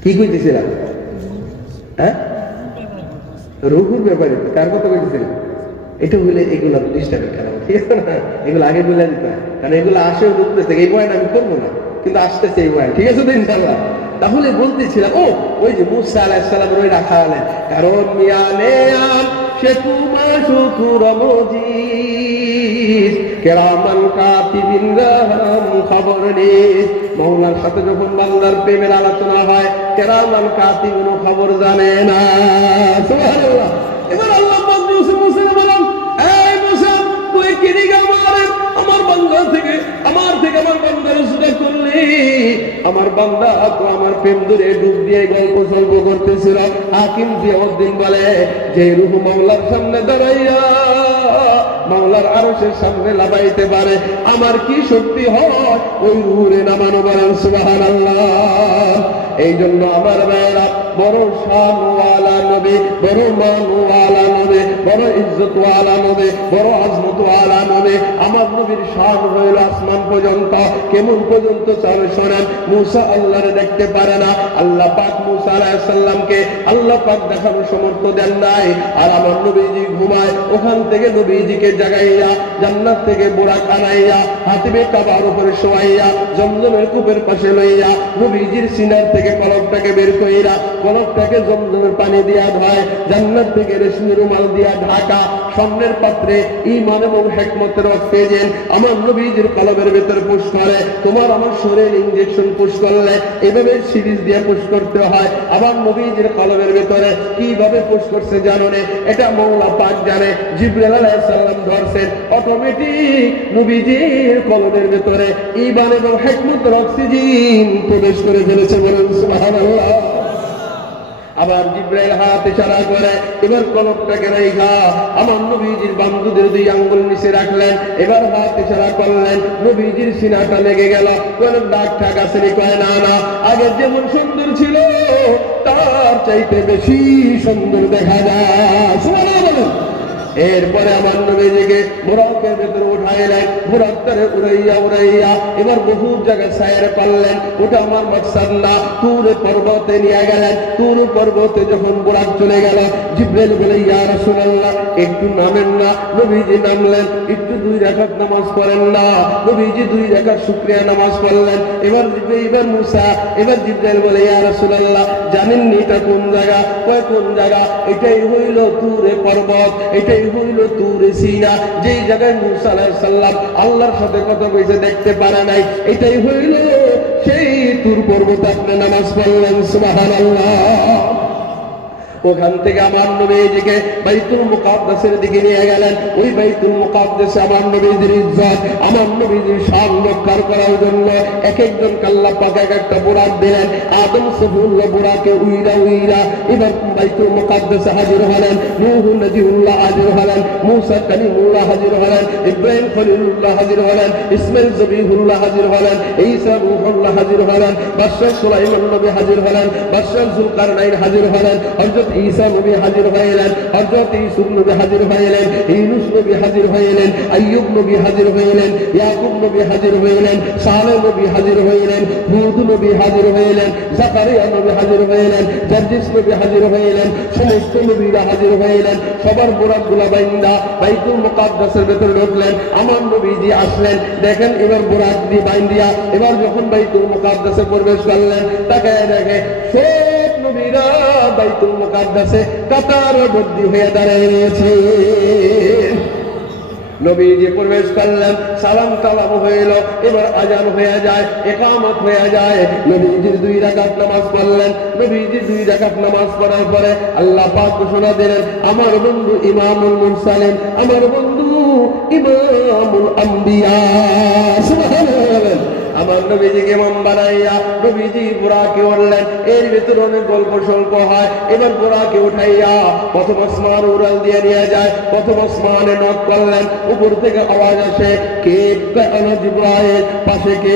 কি কইতেছিলাম? হ্যাঁ, রুহুর ব্যাপারে কার কথা কইতেছিলাম? এটা হইলে এগুলো ডিস্টার্ব কেন, ঠিক আছে না? এগুলো আগে বলে দিতে হয়, কারণ এগুলো আসেও ঢুকতে থেকে এই বয়ান আমি করবো না, কিন্তু আসতেছে এই বয়ান, ঠিক আছে তো ইনশাআল্লাহ। তাহলে বলতেছিলাম ওই যে মুসা আলাইহিস সালামের ওই রাখা হলেন, কারণ মিয়ানে আম সে তোমার শুকুর মজিদ কেরামান কাতিবিন রাহাম খবর নিস। মওলার সাথে যখন বান্দার প্রেমের আলোচনা হয়, কেরামান কাতিবিন খবর জানে না। সুবহানাল্লাহ। এবার আল্লাহ পাক মুসা বলেন, এই মুসা তুই কি দিগা মারে আমার বান্দা থেকে আমার বান্দার সুরা করলি? আমার বান্দা তো আমার প্রেম ধরে ডুব দিয়ে গল্প সল্প করতেছিল। হাকিম জিয়াউদ্দিন বলে, যে রূহ মাওলার সামনে দাঁড়াইয়া মাওলার আরশের সামনে লাগাইতে পারে, আমার কি শক্তি হয় ওই রূহে নামানো? বলেন সুবহানাল্লাহ। এই জন্য আমার ভাইয়েরা, বড় শানওয়ালা নবী, বড় মানওয়ালা নবী, বড় ইজ্জতওয়ালা নবী, বড় আজমতওয়ালা নবী, আমার নবীর শান হইল আসমান পর্যন্ত। কেমন পর্যন্ত চাল শোনেন। মুসা আল্লাহরে দেখতে পারে না, আল্লাহ পাক মুসা আলাইহিস সালামকে আল্লাহ পাক দেখানোর সমর্থ দেন নাই। আর আমার নবীজি ঘুমায়, ওখান থেকে নবীজিকে জাগাইয়া জান্নাত থেকে বুরাক আনাইয়া হাতিবে কাবার উপরে শোয়াইয়া জমজমের কূপের পাশে লইয়া নবীজির সিনার থেকে কলবটাকে বের কইরা কলবটাকে জমজমের পানি দিয়া ধয়, জান্নাত থেকে রেশমি রুমাল দিয়া ঢাকা স্বর্ণের পাত্রে ঈমান এবং হিকমতের অক্সিজেন আমার নবীজির কলবের ভেতর পুশ করে। তোমার আমার শরীরে ইনজেকশন পুশ করলে এভাবে সিরিজ দিয়ে পুশ করতে হয়। আমার নবীজির কলবের ভেতরে কিভাবে পুশ করছে জানো না? এটা মওলা পাক জানে। জিবরাইল আলাইহিস সালাম ধরছেন, অটোমেটিক নবীজির কলবের ভেতরে ঈমান এবং হিকমতের অক্সিজেন প্রবেশ করে ফেলেছে। বলেন সুবহানাল্লাহ। আবার জিবরাইল হাত ইশারা করে, এবার কলবটাকে রাইখা আমার নবীজির বান্ধুদের দুই আঙ্গুল নিচে রাখলেন। এবার হাত ইশারা করলেন, নবীজির সিনাটা লেগে গেল। কোন দাগ ঠাক আছে? কয় না না, আগে যেমন সুন্দর ছিল তার চাইতে বেশি সুন্দর দেখা যায়। সুবহানাল্লাহ। এরপরে আমার নবীজিকে বুরাকের ভেতরে উঠাইলেন, বুরাকটারে উড়াইয়া এবার বহু জায়গায় সায়ের পারলেন। ওটা আমার মাকসাদ না। তুর পর্বতে নিয়ে গেলেন। তুর পর্বতে যখন বুরাক চলে গেল, জিবরাইল বলে, ইয়া রাসূলুল্লাহ একটু নামেন না। নবীজি নামলেন, একটু 2 রাকাত নামাজ পড়েন না। নবীজি 2 রাকাত শুকরিয়া নামাজ পড়লেন। এবার মুসা, এবার জিবরাইল বলে, ইয়া রাসূলুল্লাহ জানেন নি এটা কোন জায়গা? কয় কোন জায়গা? এটাই হইল তুরে পর্বত, এটাই হইল তুরে সিনা, যেই জায়গায় মুসা আলাইহিস সালাম আল্লাহর সাথে কথা কইছে দেখতে পারে নাই। এটাই হইল সেই তুর পর্বত। আপনি নামাজ পড়লেন। সুবহানাল্লাহ। ওখান থেকে আমার নবীজিকে বাইতুল মুকাদ্দাসের দিকে নিয়ে গেলেন। ওই বাইতুল মুকাদ্দাসে আমার নবীজির ইজ্জত, আমার নবীজির শান রক্ষা করার জন্য এক একজন আল্লাহ পাক এক একটা বুরাক দিলেন। আদম সফুল্লাহ বুরাকে উইরা এবার বাইতুল মুকাদ্দাসে হাজির হলেন। নূহ নজিউল্লাহ হাজির হলেন, মুসা কালিমুল্লাহ হাজির হলেন, ইব্রাহিম খলিলুল্লাহ হাজির হলেন, ইসমাইল জবিহুল্লাহ হাজির হলেন, ঈসা রূহুল্লাহ হাজির হলেন, বাদশাহ সুলাইমান নবী হাজির হলেন, বাদশাহ যুলকারনাইন হাজির হলেন, হযরত ঈসা নবী হাজির হইলেন, হযরত ইউসুফ নবী হাজির হইলেন, ইউনূস নবী হাজির হইলেন, আইয়ুব নবী হাজির হইলেন, ইয়াকুব নবী হাজির হইলেন, সালেহ নবী হাজির হইলেন, হুদ নবী হাজির হইলেন, জাকারিয়া নবী হাজির হইলেন, জারজিস নবী হাজির হইলেন, সমস্ত নবীরা হাজির হইলেন। সবার বুরাকগুলা বাইন্দা বাইতুল মুকাদ্দাসের ভেতরে ঢুকলেন। আমার নবীজি আসলেন, দেখেন এবার বুরাক দিয়ে বাইন্দিয়া এবার যখন বাইতুল মুকাদ্দাসে প্রবেশ করলেন, তাকায় দেখে সব নবীরা বাইতুল মুকাদ্দাসে কাতারবদ্ধ হয়ে দাঁড়িয়েছে। নবীজি প্রবেশ করলেন, সালাম কালাম হইল, এবার আজান হয়ে যায়, ইকামত হয়ে যায়। নবীজির 2 রাকাত নামাজ পড়লেন। নবীজি 2 রাকাত নামাজ পড়ার পরে আল্লাহ পাক ঘোষণা দিলেন, আমার বন্ধু ইমামুল মুরসালিন, আমার বন্ধু ইমামুল আম্বিয়া। সুবহানাল্লাহ। আমার নবীজিকে ইমাম বানাইয়া নবীজি বুরাকে উঠলেন। এর ভিতরে অনেক গল্প স্বল্প হয়। এবার বুরাকে উঠাইয়া প্রথম আসমান উড়াল দিয়ে নিয়ে যায়। প্রথম আসমানে নক করলেন, উপর থেকে আওয়াজ আসে, কে? আনা জিবরাইল। পাশে কে?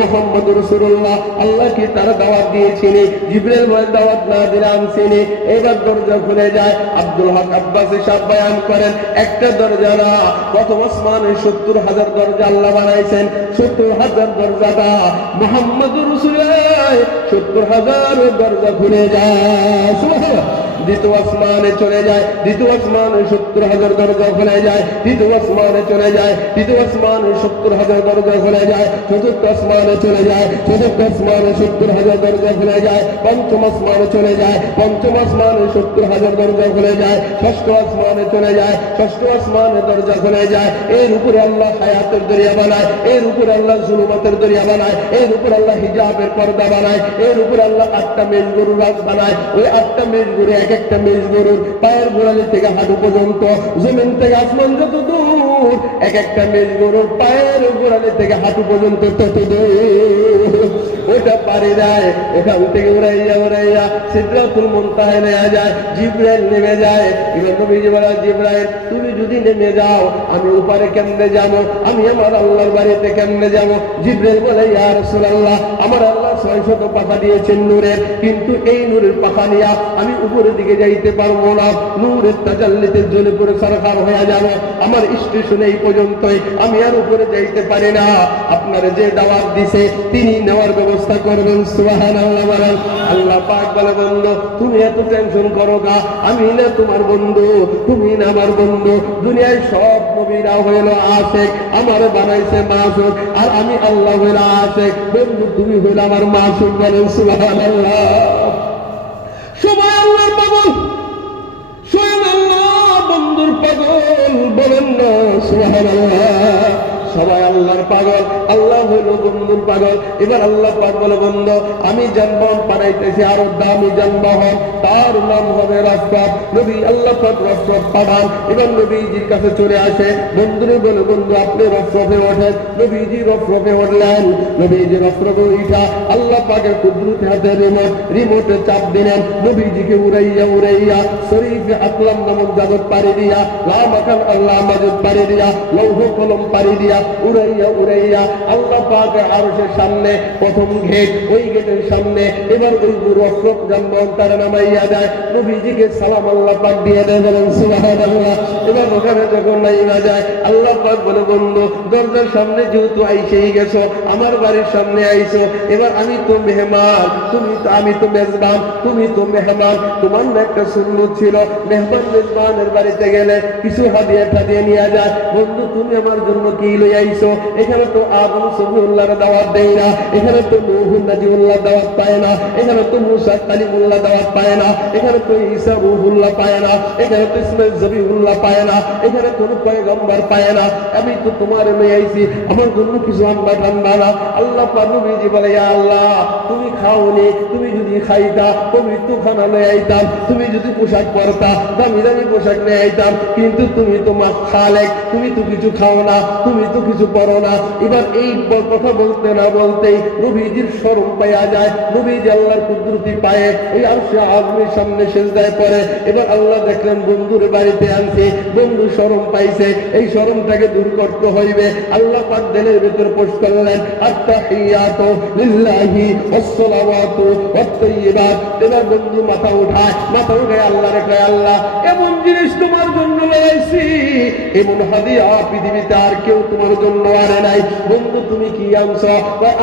মুহাম্মদ রাসূলুল্লাহ। আল্লাহ কি তার দাওয়াত দিয়েছিনি? জিবরাইল বলে, দাওয়াত না দিলে আনছিনি। এবার দরজা খুলে যায়। আব্দুল হক আব্বাসী সাহেব বয়ান করেন, একটা দরজা না, প্রথম আসমানে 70,000 দরজা আল্লাহ বানাইছেন। 70,000 দরজা কথা, মুহাম্মদুর রাসূলুল্লাহ 70,000 দরজা খুলে যায়। সুবহানাল্লাহ। দ্বিতীয় আসমানে চলে যায়, দ্বিতীয় আসমানে 70,000 দরজা খুলে যায়, দ্বিতীয় আসমানে চলে যায়, তৃতীয় আসমানে 70,000 দরজা খুলে যায়, চতুর্থ আসমানে চলে যায়, চতুর্থ আসমানে 70,000 দরজা খুলে যায়, পঞ্চম আসমানে চলে যায়, পঞ্চম আসমানে 70,000 দরজা খুলে যায়, ষষ্ঠ আসমানে চলে যায়, ষষ্ঠ আসমানে দরজা খুলে যায়। এর উপরে আল্লাহ হায়াতের দরিয়া বানায়, এর উপরে আল্লাহ জুলুমাতের দরিয়া বানায়, এর উপরে আল্লাহ হিজাবের পর্দা বানায়, এর উপরে আল্লাহ 8টা মেষ গরুর রাজ বানায়। ওই 8টা মেষ গরু এক একটা মেষ গরুর পায়ের গোড়ালি থেকে হাঁটু পর্যন্ত, জমিন থেকে আসমান যত দূর, এক একটা মেষ গরুর পায়ের গোড়ালি থেকে হাঁটু পর্যন্ত তত দূর। ওটা পারে যায়, এখান থেকে উড়াইয়া উড়াইয়া সিদরাতুল মুনতাহায় নেওয়া যায়, জিবরাইল নেমে যায়। এবার নবীজি বলে, জিবরাইল তুমি যদি নেমে যাও আমি উপরে কেমনে যাবো, আমি আমার আল্লাহর বাড়িতে কেমনে যাবো? জিবরাইল বলে, ইয়া রাসূলুল্লাহ আমার আল্লাহ 600 পাখা দিয়েছেন নূরের, কিন্তু এই নূরের পাখা নিয়ে আমি উপরের দিকে যাইতে পারবো না, নূরের তাজাল্লিতে জ্বলে পড়ে সরকার হয়ে যাবো, আমার স্টেশন এই পর্যন্তই, আমি আর উপরে যাইতে পারি না। আপনারা যে দাওয়াত দিছে তিনি নেওয়ার ব্যবস্থা করবেন। সুবহানাল্লাহ বলেন। আল্লাহ পাক বলে, বন্ধু তুমি এত টেনশন করো না, আমি না তোমার বন্ধু, তুমি না আমার বন্ধু। দুনিয়ায় সব নবীরা হইল আশিক, আমার বানাইছে মাসুক, আর আমি আল্লাহ হইল আশিক। বন্ধু তুমি হইল আমার মাসুক। বলেন সুবহানাল্লাহ। সবাই আল্লাহর পাগল, স্বয়ং আল্লাহ বন্ধুর পাগল। বলেন না সুবহানাল্লাহ। সবাই আল্লাহর পাগল, আল্লাহ হইল বন্ধুর পাগল। এবার আল্লাহ পাক বলে, বন্ধু আমি যানবাহন পাঠাইতেছি আরো দামি যানবাহন, তার নাম হবে রাসূল। নবী আল্লাহ পাক রাসূল পাঠান। এবার নবীজির কাছে চলে আসে, বন্ধুরে বলে, বন্ধু আপনি রাসূলে ওঠেন। নবীজি রাসূলে উঠলেন। নবীজি রাসূলে উঠা আল্লাহ পাকের কুদরতি হাতে রিমোটে চাপ দিলেন, নবীজিকে উড়াইয়া উড়াইয়া শরীফে আকলাম নামক জাদত পাড়ি দিয়া, লামাকান আল্লাহ মাদুদ পাড়ি দিয়া, লৌহ কলম পাড়ি দিয়া উড়াইয়া উড়াইয়া আল্লাহ পাকের আরশের সামনে প্রথম গেট, ওই গেটের সামনে এবার ওই রসরক যানবাহন তারা নামাইয়া দেয়। নবীজিকে সালাম আল্লাহ পাক দিয়ে দেয়। বলেন সুবহানাল্লাহ। এবার ওখানে যখন নাইমা যায় আল্লাহ পাক বলে, বন্ধু দরজার সামনে যেহেতু আইসেই গেছো, আমার বাড়ির সামনে আইসো, এবার আমি তো মেহমান, আমি তো মেজবান, তুমি তো মেহমান। তোমার না একটা সুন্নত ছিল মেহমান মেজবানের বাড়িতে গেলে কিছু হাদিয়া টাদিয়া নিয়ে যায়। বন্ধু তুমি আমার জন্য কি লই আইছো? এখানে তো আদম সফিউল্লাহর দাওয়াত দেই না, এখানে তো নূহ নাজিউল্লাহ দাওয়াত পায় না, এখানে তো মুসা কালিমুল্লাহ দাওয়াত পায় না, এখানে তো ঈসা রূহুল্লাহ পায় না, এখানে তো ইসমাঈল জবিহুল্লাহ পায় না, এখানে কোন পয়গম্বর পায় না। আমি তো তোমার লই আইছি, আমার জন্য কিছু আনবা টানবা না। আল্লাহ পাক নবীজি বলে, ইয়া আল্লাহ তুমি খাওনি, তুমি যদি খাইতা পবিত্র খানা লই আইতাম, তুমি যদি পোশাক পরতা দামি দামি পোশাক নিয়ে আইতাম, কিন্তু তুমি তো খালেক, তুমি তো কিছু খাও না, তুমি তো কিছু পড়ো না। এবার এই কথা বলতে না বলতেই নবীজির শরম পাইয়া যায়। নবীজি আল্লাহর কুদরতি পায়ে ওই আরশে আযমের সামনে সিজদায় পড়ে। এবার আল্লাহ দেখলেন বন্ধুর বাড়িতে আনছে, বন্ধু শরম পাইছে, এই শরমটাকে দূর করতে হইবে। আল্লাহ পাক দিলের ভিতর পোষ করলেন, আত্তাহিয়াতু লিল্লাহি ওয়াসসালাওয়াতু ওয়াত-তাইয়্যিবাত। এবার বন্ধু মাথা উঠায় আল্লাহরে কয়, আল্লাহ এমন জিনিস তোমার জন্য লাইছি, এমন হাদিয়া পৃথিবীতে আর কেউ তোমার জন্য আনে নাই। বন্ধু তুমি কি আনছো?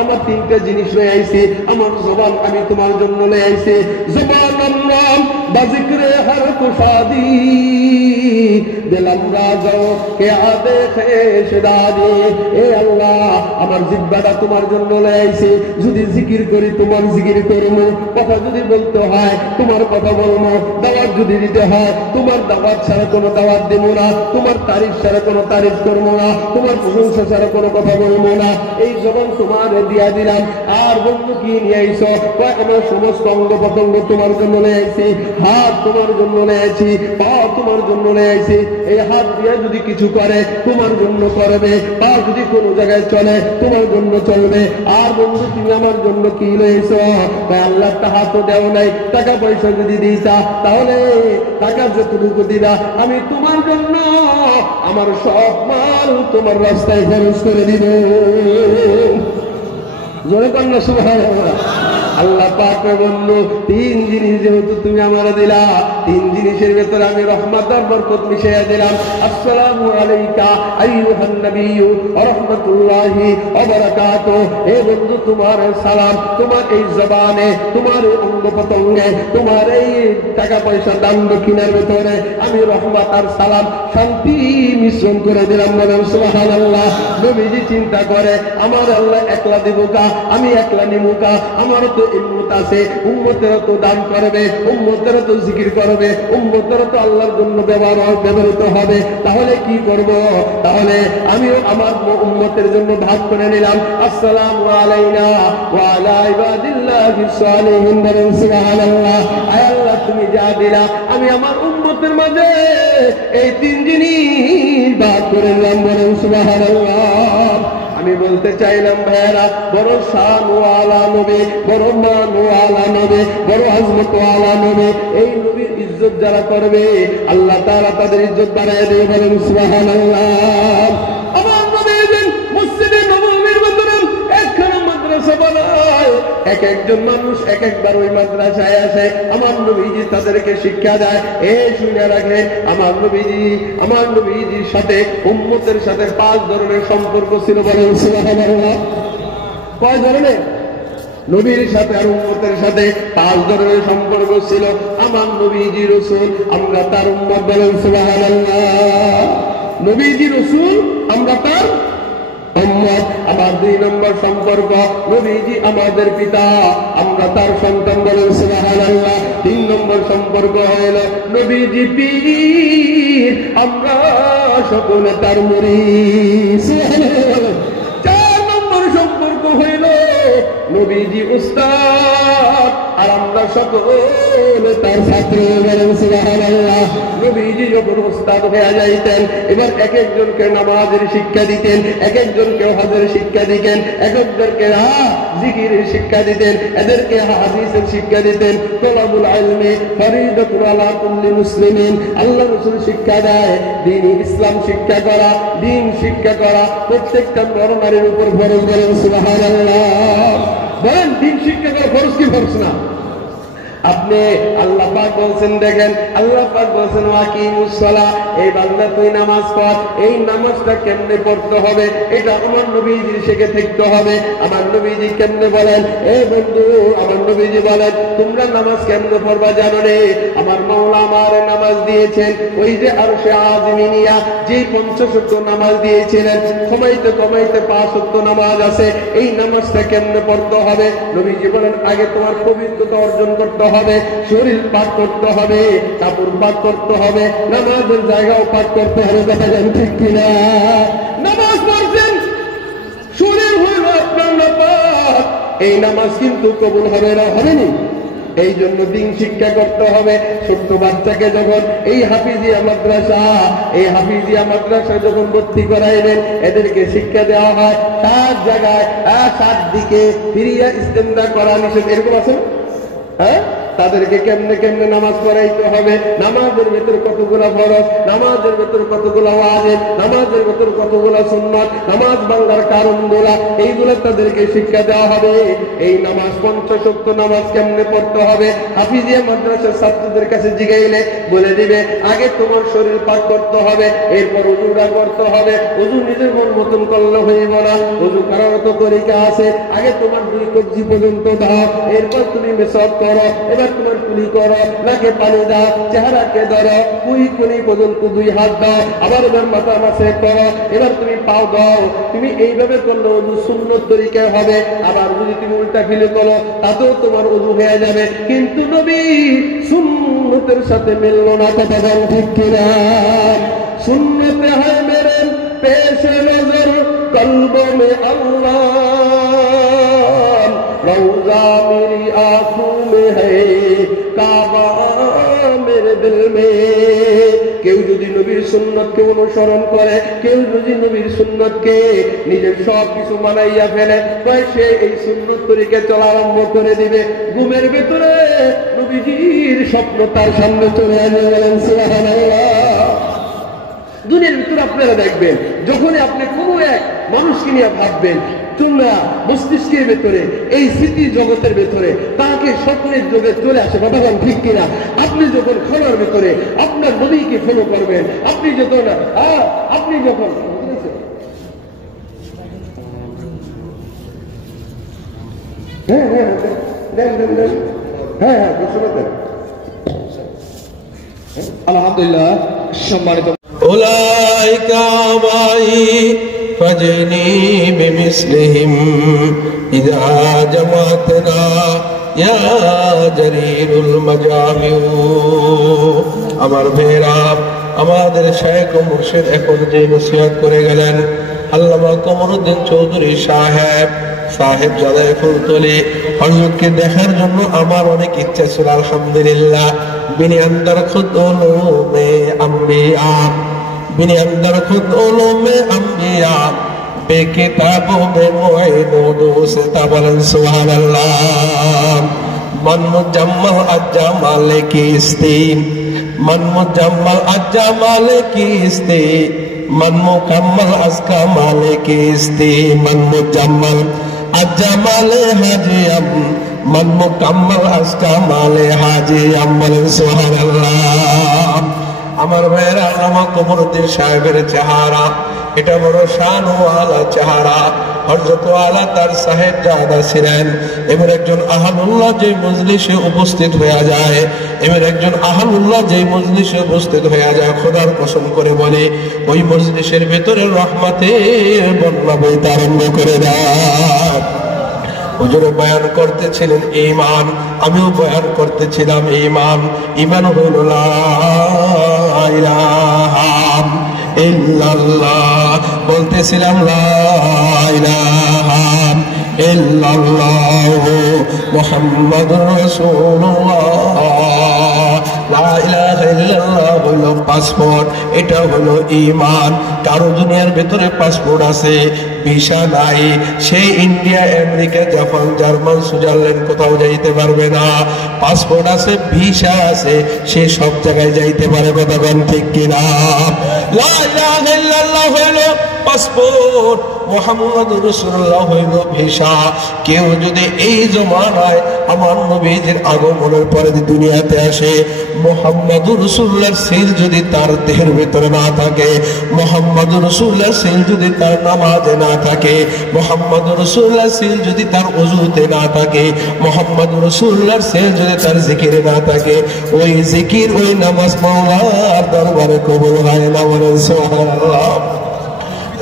আমার 3টা জিনিস লই আইছি। আমার জবান আমি তোমার জন্য লই আইছি। জবান নাম বাজিকরে হর কুশাদি দিলাম রাজাও কে আদে খেশদাদি। এ আল্লাহ আমার জিহ্বাটা তোমার জন্য লই আইছি। যদি জিকির করি তোমার জিকির করব, কথা যদি বলতে হয় তোমার কথা বলবো, দাওয়াত যদি দিতে হয় তোমার দাওয়াত ছাড়া কোনো দাওয়াত দেব না, তোমার তারিফ ছাড়া কোনো তারিফ করবো না, তোমার প্রশংসা ছাড়া কোনো কথা বলবো না। এই জবান তোমার দিয়া দিলাম। আর বন্ধু কি নিয়ে আইছো? আমার সমস্ত অঙ্গ প্রত্যঙ্গ তোমার জন্য নিয়ে আইছি, হাত তোমার জন্য নিয়ে আইছি, পা তোমার জন্য নিয়ে আইছি। এই হাত দিয়ে যদি কিছু করে তোমার জন্য করবে, পা যদি কোনো জায়গায় চলে তোমার জন্য চলবে। আর বন্ধু তুমি আমার জন্য কি লইছো? আল্লাহ টাকা তো দেও নাই, টাকা পয়সা যদি দিতা তাহলে টাকা যতটুকু দিলা আমি তোমার জন্য আমার সব মাল তোমার রাস্তায় খরচ করে দিব। জোরে কন্যা সুবহানাল্লাহ। আল্লাহ পাক বন্ধু তিন জিনিস যেহেতু তুমি আমার দিলা, তিন জিনিসের ভেতরে আমি রহমত আর বরকত মিশিয়ে দিলাম। আসসালামু আলাইকা আইয়ুহান নবিয়্যু ওয়া রাহমাতুল্লাহি ওয়া বারাকাতুহু। এ বন্ধু তোমার সালাম, তোমার এই জবানে, তোমার এই অঙ্গ প্রত্যঙ্গে, তোমার এই টাকা পয়সা দান দক্ষিণের ভেতরে আমি রহমত আর সালাম শান্তি মিশ্রণ করে দিলাম। বলেন সুবহানাল্লাহ। নবীজি চিন্তা করে আমার আল্লাহ একলা দিব কা, আমি একলা নিমু কা, আমারও তো উম্মত আছে, উম্মতেরও তো দান করবে, উম্মতেরও তো জিকির করবে, উম্মতেরও তো আল্লাহর জন্য ব্যবহৃত হবে। তাহলে কি করব? তাহলে আমিও আমার উম্মতের জন্য ভাগ করে নিলাম। আসসালামু আলাইনা ওয়া আলা ইবাদিল্লাহিস সালিহিন। বলেন সুবহানাল্লাহ। আয় আল্লাহ তুমি যা দিলা আমি আমার উম্মতের মাঝে এই তিন জিনিস ভাগ করে নিলাম। বলেন সুবহানাল্লাহ। আমি বলতে চাইলাম ভাইয়েরা, বড় শানওয়ালা নবী, বড় মানওয়ালা নবী, বড় আজমতওয়ালা নবী, এই নবীর ইজ্জত যারা করবে আল্লাহ তাআলা তাদের ইজ্জত বাড়ায় দেবে। বলেন সুবহানাল্লাহ। আমার নবী মসজিদে নববীর ভিতরে একখানা মাদ্রাসা বানায়, এক একজন মানুষ এক একবার ওই মাদ্রাসায় আসে, আমার নবীজি তাদেরকে শিক্ষা দেয়। এ শুনে রাখেন, আমার নবীজির সাথে উম্মতের সাথে 5 ধরনের সম্পর্ক ছিল। বলেন সুবহানাল্লাহ। কয় ধরনের? নবীর সাথে আর উম্মতের সাথে 5 ধরনের সম্পর্ক ছিল। আমার নবীজি রাসূল, আমরা তার উম্মত। বলেন সুবহানাল্লাহ। নবীজি রাসূল, আমরা তার উম্মত। আমার 2 নম্বর সম্পর্ক, নবীজি আমাদের পিতা, আমরা তার সন্তান। বলেন সুবহানাল্লাহ। 3 নম্বর সম্পর্ক হইল নবীজি পীর, আমরা সকলে তার মুরিদ। সুবহানাল্লাহ। 4 নম্বর সম্পর্ক হইল নবীজি উস্তাদ, আর আমরা সকলে তার ছাত্র। বলেন সুবহানাল্লাহ। নবীজি যখন উস্তাদ হয়ে যাইতেন, এবার এক একজনকে নামাজের শিক্ষা দিতেন, এক একজনকে হজের শিক্ষা দিতেন, এক একজনকে জিকিরের শিক্ষা দিতেন, এদেরকে হাদিসের শিক্ষা দিতেন। তলাবুল ইলমি ফরিদাতুন আলা কুল্লি মুসলিমিন। আল্লাহ রাসূল শিক্ষা দেয় দ্বীন ইসলাম শিক্ষা করা, দ্বীন শিক্ষা করা প্রত্যেকটা নর নারীর উপর ফরজ। বলেন সুবহানাল্লাহ। বলেন দ্বীন শিক্ষা করা ফরজ কি ফরজ না? আপনি আল্লাহ পাক বলছেন, দেখেন আল্লাহ পাক বলছেন ওয়াকিমুস সালাহ, এই বান্দা তুই নামাজ পড়। এই নামাজটা কেমনে পড়তে হবে এটা আমার নবীজি শিখে থাকতে হবে। আমার নবীজি কেমনে বলেন? এ বন্ধু, আমার নবীজি বলেন তোমরা নামাজ কেমনে পড়বা জানো রে? আমার মাওলা আমার নামাজ দিয়েছেন, ওই যে আরশে আযমিনিয়া যে 50 ওয়াক্ত নামাজ দিয়েছিলেন, কমাইতে কমাইতে 5 ওয়াক্ত নামাজ আছে। এই নামাজটা কেমনে পড়তে হবে? নবীজি বলেন আগে তোমার পবিত্রতা অর্জন করতে হবে, শরীর পাক করতে হবে, কাপড় পাক করতে হবে, নামাজের জায়গাও পাক করতে হবে। কথা জান ঠিক কিনা? নামাজ পড়ছেন, শরীর হইল আপনার নাপাক, এই নামাজ কিন্তু কবুল হবে না, হবে না। এই জন্য দিন শিক্ষা করতে হবে। ছোট্ট বাচ্চাকে যখন এই হাফিজিয়া মাদ্রাসা যখন ভর্তি করাইবেন, এদেরকে শিক্ষা দেওয়া হয় 7 জায়গায় 7 দিকে ফিরিয়া ইস্তেমদা করা নিষেধ। এরকম আছে না? হ্যাঁ, তাদেরকে কেমনে কেমনে নামাজ পড়াইতে হবে, নামাজের ভেতর কতগুলা ফরজ, নামাজের ভেতর কতগুলা ওয়াজিব, নামাজের ভেতর কতগুলা সুন্নাত, নামাজ ভাঙার কারণগুলা, এইগুলা তাদেরকে শিক্ষা দেওয়া হবে। এই নামাজ 50 ওয়াক্ত নামাজ কেমনে পড়তে হবে হাফিজিয়া মাদ্রাসার ছাত্রদের কাছে জিগাইলে বলে দিবে আগে তোমার শরীর পাক করতে হবে, এরপর ওযুটা করতে হবে। ওযু নিজের মন মতন করলে হইব না, ওযু করার তো তরিকা আছে। আগে তোমার 2 কবজি পর্যন্ত দাও, এরপর তুমি মেসওয়াক করো, এবার তোমার কুলি করো, নাকে পানি দাও, চেহারাকে ধরো, কুলি পর্যন্ত 2 হাত দাও, আবার এবার মাথা মাসে করো, এবার তুমি পাও দাও। তুমি এইভাবে করলে ওযু সুন্নত তরিকায় হবে। আবার যদি তুমি উল্টা ফিলে করো তাতেও তোমার ওযু হয়ে যাবে। কিন্তু নবী সুন্নতের সাথে মিলল না। কথা বল ঠিক কিনা? সুন্নতে হয় মেরে পেশে নজর, কলব মে আল্লাহ, রওজা মেরি आंखों में है, काबा मेरे दिल में। কেউ যদি নবীর সুন্নতকে অনুসরণ করে, কেউ যদি নবীর সুন্নতকে নিজের সব কিছু মানাইয়া ফেলে, সে এই সুন্নত তরিকে চলা আরম্ভ করে দিবে। ঘুমের ভেতরে নবীজির স্বপ্ন তার সামনে চলে আসবে। বলেন সুবহানাল্লাহ। দুনিয়ার ভিতরে আপনারা দেখবেন, যখনই আপনি কোনো এক মানুষকে নিয়ে ভাববেন, তোমরা মস্তিষ্কের ভেতরে, এই স্মৃতি জগতের ভেতরে তাকে স্বপ্নের যোগে চলে আসে। কথাগণ ঠিক কিনা? আপনি যখন খোলার ভেতরে আপনার নবীকে ফলো করবেন, আপনি যখন আলহামদুলিল্লাহ, সম্মানিত উলাইকা আবাই ফাজনি বিমিসলিহিম ইযা জামাতনা ইয়া জারিরুল মাজামিউ। আমার ভাইরা, আমাদের শায়েখ ও মুর্শিদ এখন যে নসিহত করে গেলেন, আল্লামা কমরউদ্দিন চৌধুরী সাহেব জাদায়ে ফুলতলি হযরতকে দেখার জন্য আমার অনেক ইচ্ছা ছিল। আলহামদুলিল্লাহ, বিনি আন্দার খুদ উলুমে আম্বিয়া, বিনি আন্দার খুদ উলুমে আম্বিয়া, বেকিতাবো মে মুঈনুদু সে তাবলেন সুবহানাল্লাহ। মান মুজাম্মাল আজ্জামাল কিস্তি, মান মুজাম্মাল আজ্জামাল কিস্তি, মান মুকাম্মাল আসকামাল কিস্তি, মান মুজাম্মাল আজ্জামালে হাজিয়াম, মান মুকাম্মাল আসকামালে হাজিয়াম। বলেন সুবহানাল্লাহ। আমার ভাইয়েরা, আল্লামা কমরউদ্দিন সাহেবের চেহারা এটা বড় শানওয়ালা চেহারা। হযরত ওয়ালা তার সাহেব জাদা ছিলেন। এবার একজন আহলুল্লাহ যে মজলিসে উপস্থিত হয়ে যায়, এবার একজন আহলুল্লাহ যে মজলিসে উপস্থিত হয়ে যায়, খোদার কসম করে বলে ওই মজলিসের ভিতরে রহমতের বন্যা বইতে আরম্ভ করে দেয়। হুজুর বয়ান করতেছিলেন ঈমান, আমিও বয়ান করতেছিলাম ঈমান। ঈমান হইল লা ইলাহা ইল্লাল্লাহ, বলতেছিলাম লা ইলাহা ইল্লাল্লাহ মুহাম্মাদুর রাসূলুল্লাহ। লা ইলাহা ইল্লাল্লাহ হলো পাসপোর্ট, এটা হলো ঈমান। কারো দুনিয়ার ভেতরে পাসপোর্ট আছে, ভিসা নাই, সে India, America, Japan, German, Switzerland কোথাও যাইতে পারবে না। পাসপোর্ট আছে, ভিসা আছে, সে সব জায়গায় যাইতে পারে। কথাগণ ঠিক কিনা? লা ইলাহা ইল্লাল্লাহ হলো পাসপোর্ট, মুহাম্মদুর রাসূলুল্লাহ হইল ভিসা। কেউ যদি এই জমানায় আমার নবীজির আগমনের পরে দুনিয়াতে আসে, মুহাম্মদুর রাসূলুল্লাহর সিল যদি তার দেহের ভিতরে না থাকে, মুহাম্মদুর রাসূলুল্লাহর সিল যদি তার নামাজে না থাকে, মুহাম্মদুর রাসূলুল্লাহর সিল যদি তার ওযুতে না থাকে, মুহাম্মদুর রাসূলুল্লাহর সিল যদি তার জিকিরে না থাকে, ওই জিকির, ওই নামাজ মাওলার দরবারে কবুল হয় না। বলেন সুবহানাল্লাহ।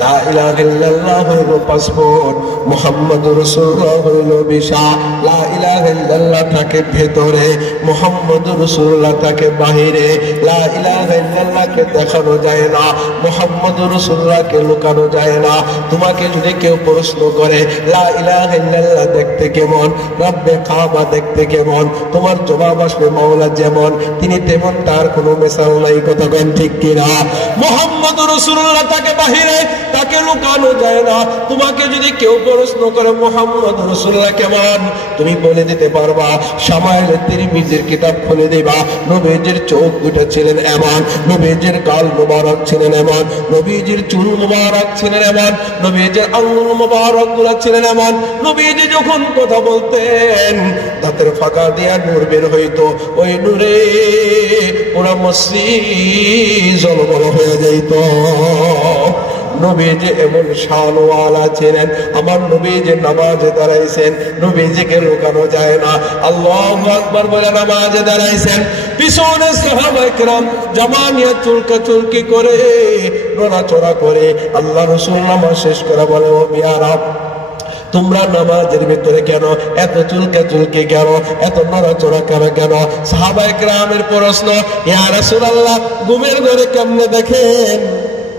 লা ইলাহা ইল্লাল্লাহ হইল পাসপোর্ট, মুহাম্মদুর রাসূলুল্লাহ হইল ভিসা। লা ইলাহা ইল্লাল্লাহ থাকে ভেতরে, মুহাম্মদুর রাসূলুল্লাহ থাকে বাহিরে। লা ইলাহা ইল্লাল্লাহকে দেখানো যায় না, মুহাম্মদুর রাসূলুল্লাহকে লুকানো যায় না। তোমাকে যদি কেউ প্রশ্ন করে লা ইলাহা ইল্লাল্লাহ দেখতে কেমন, রব্বে কাবা দেখতে কেমন, তোমার জবাব আসবে মাওলা যেমন তিনি তেমন, তার কোনো মেসাল নাই। কথাগণ ঠিক কিনা? মুহাম্মদুর রাসূলুল্লাহ থাকে বাহিরে, তাকে লুকানো যায় না। তোমাকে যদি কেউ প্রশ্ন করে মুহাম্মদ রাসূলুল্লাহ কেমন, তুমি বলে দিতে পারবা। শামাইল তিরমিজির কিতাব খুলে দিবা, নবীজির চোখ দুটো ছিলেন এমন, নবীজির গাল মুবারক ছিলেন এমন, নবীজির চুল মুবারক ছিলেন এমন, নবীজির আঙ্গুল মুবারক গুলো ছিলেন এমন। নবীজি যখন কথা বলতেন, দাঁতের ফাঁকা দিয়া নূর বের হইতো, ওই নূরে পুরা মসজিদ ঝলমল হয়ে যাইত। নবীজি এমন শানওয়ালা ছিলেন। আমার নবীজি নামাজে দাঁড়াইছেন, নবীজিকে লুকানো যায় না। আল্লাহু আকবার বলে নামাজে দাঁড়াইছেন, পিছনে সাহাবায়ে কেরাম জামানিয়া চুলকি করে, নড়াচড়া করে। আল্লাহ রাসূল নামাজ শেষ করে বলে, ও বিয়ারা, তোমরা নামাজের ভিতরে কেন এত চুলকি কেন, এত নড়াচড়া করে কেন? সাহাবায়ে কেরামের প্রশ্ন, ইয়া রাসূলুল্লাহ, ঘুমের ঘরে কেমনে দেখেন?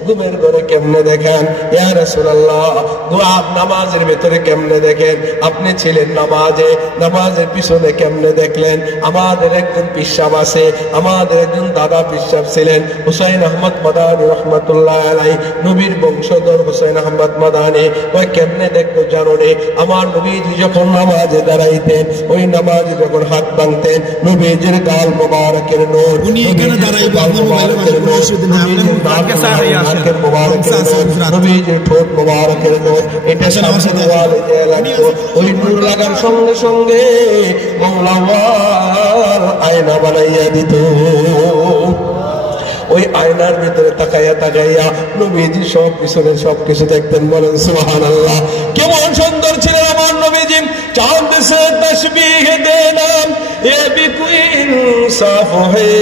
ঘুমের ঘরে কেমনে দেখেন? ইয়া রাসূলুল্লাহ, দোয়া নামাজের ভিতরে কেমনে দেখেন? আপনি ছিলেন নামাজে, নামাজের পিছনে কেমনে দেখলেন? আমাদের একজন পিসাব আছে, আমাদের একজন দাদা পিসাব ছিলেন হুসাইন আহমদ মাদানী রহমাতুল্লাহ আলাইহি, নবীর বংশধর হুসাইন আহমদ মাদানী। ওই কেমনে দেখতো জানো রে? আমার নবীজি যখন নামাজে দাঁড়াইতেন, ওই নামাজে যখন হাত ভাঙতেন, নবীজির গাল মোবারকের নূর, উনি এখানে দাঁড়াইবে, আপনার মোবাইলে বাজে, কোনো অসুবিধা নেই। আপনি নাকের মোবারকের নূর, নবীজির ঠোঁট মোবারকের নূর, এটা সামনে ওয়ালে দেয়া লাগতো। ওই নূর লাগার সঙ্গে সঙ্গে মওলা আয়না বানাইয়া দিত। ওই আয়নার ভিতরে তাকাইয়া তাকাইয়া নবীজি সব পিছনে সবকিছু দেখতেন। বলেন সুবহানাল্লাহ। কেমন সুন্দর ছিলেন আমার নবীজি। চাঁদ সে তসবিহ দেনা ये भी कोई इंसाफ है,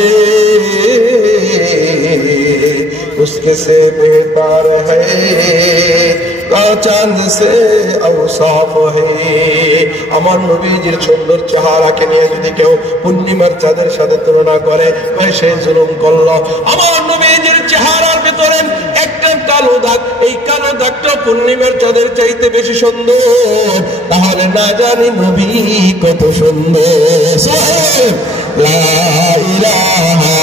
उसके से बेहतर है চাঁদ সে আওসাফ হে। আমার নবীজির সুন্দর চেহারাকে নিয়ে যদি কেউ পূর্ণিমার চাঁদের সাথে তুলনা করে, সেই জুলুম করলো। আমার নবীজির চেহারার ভিতরে একটা কালো দাগ, এই কালো দাগটা পূর্ণিমার চাঁদের চাইতে বেশি সুন্দর। তাহলে না জানি নবী কত সুন্দর। লা ইলাহা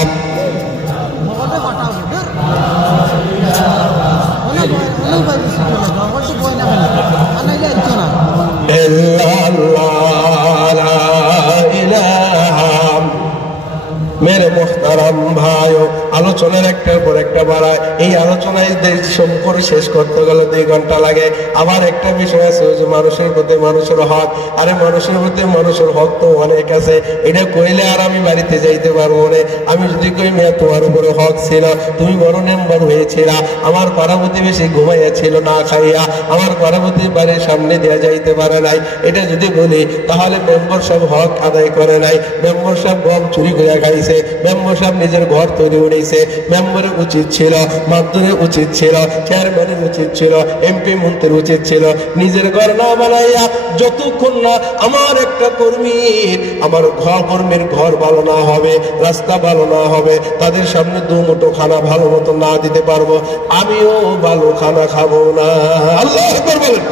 মেরে মোহতারাম ভাইও, আলোচনার একটার পর একটা বাড়ায়। এই আলোচনায় করে শেষ করতে গেলে 2 ঘন্টা লাগে। আবার একটা বিষয় আছে, ওই যে মানুষের প্রতি মানুষের হক। আরে মানুষের প্রতি মানুষের হক তো অনেক আছে, এটা কইলে আর আমি বাড়িতে যাইতে পারবো না। আমি যদি কই মেয়ে তোমার উপরে হক ছিল, তুমি বড় মেম্বার হয়েছিল, আমার পাড়া প্রতিবেশী ঘুমাইয়া ছিল না খাইয়া, আমার পাড়া বাড়ির সামনে দেওয়া যাইতে পারে নাই, এটা যদি বলি তাহলে মেম্বার সব হক আদায় করে নাই। মেম্বার সব গম চুরি করে খাইছে, মেম্বার সাহেব নিজের ঘর তৈরি উঠেছে। মেম্বারের উচিত ছিল, মাধ্যমের উচিত ছিল, চেয়ারম্যানের উচিত ছিল, এমপি মন্ত্রীর উচিত ছিল নিজের ঘর না বানাইয়া, যতক্ষণ না আমার একটা কর্মীর, আমার কর্মীর ঘর ভালো না হবে, রাস্তা ভালো না হবে, তাদের সামনে 2 মুঠো খানা ভালো মতো না দিতে পারবো, আমিও ভালো খানা খাবো না। আল্লাহু আকবার বলেন।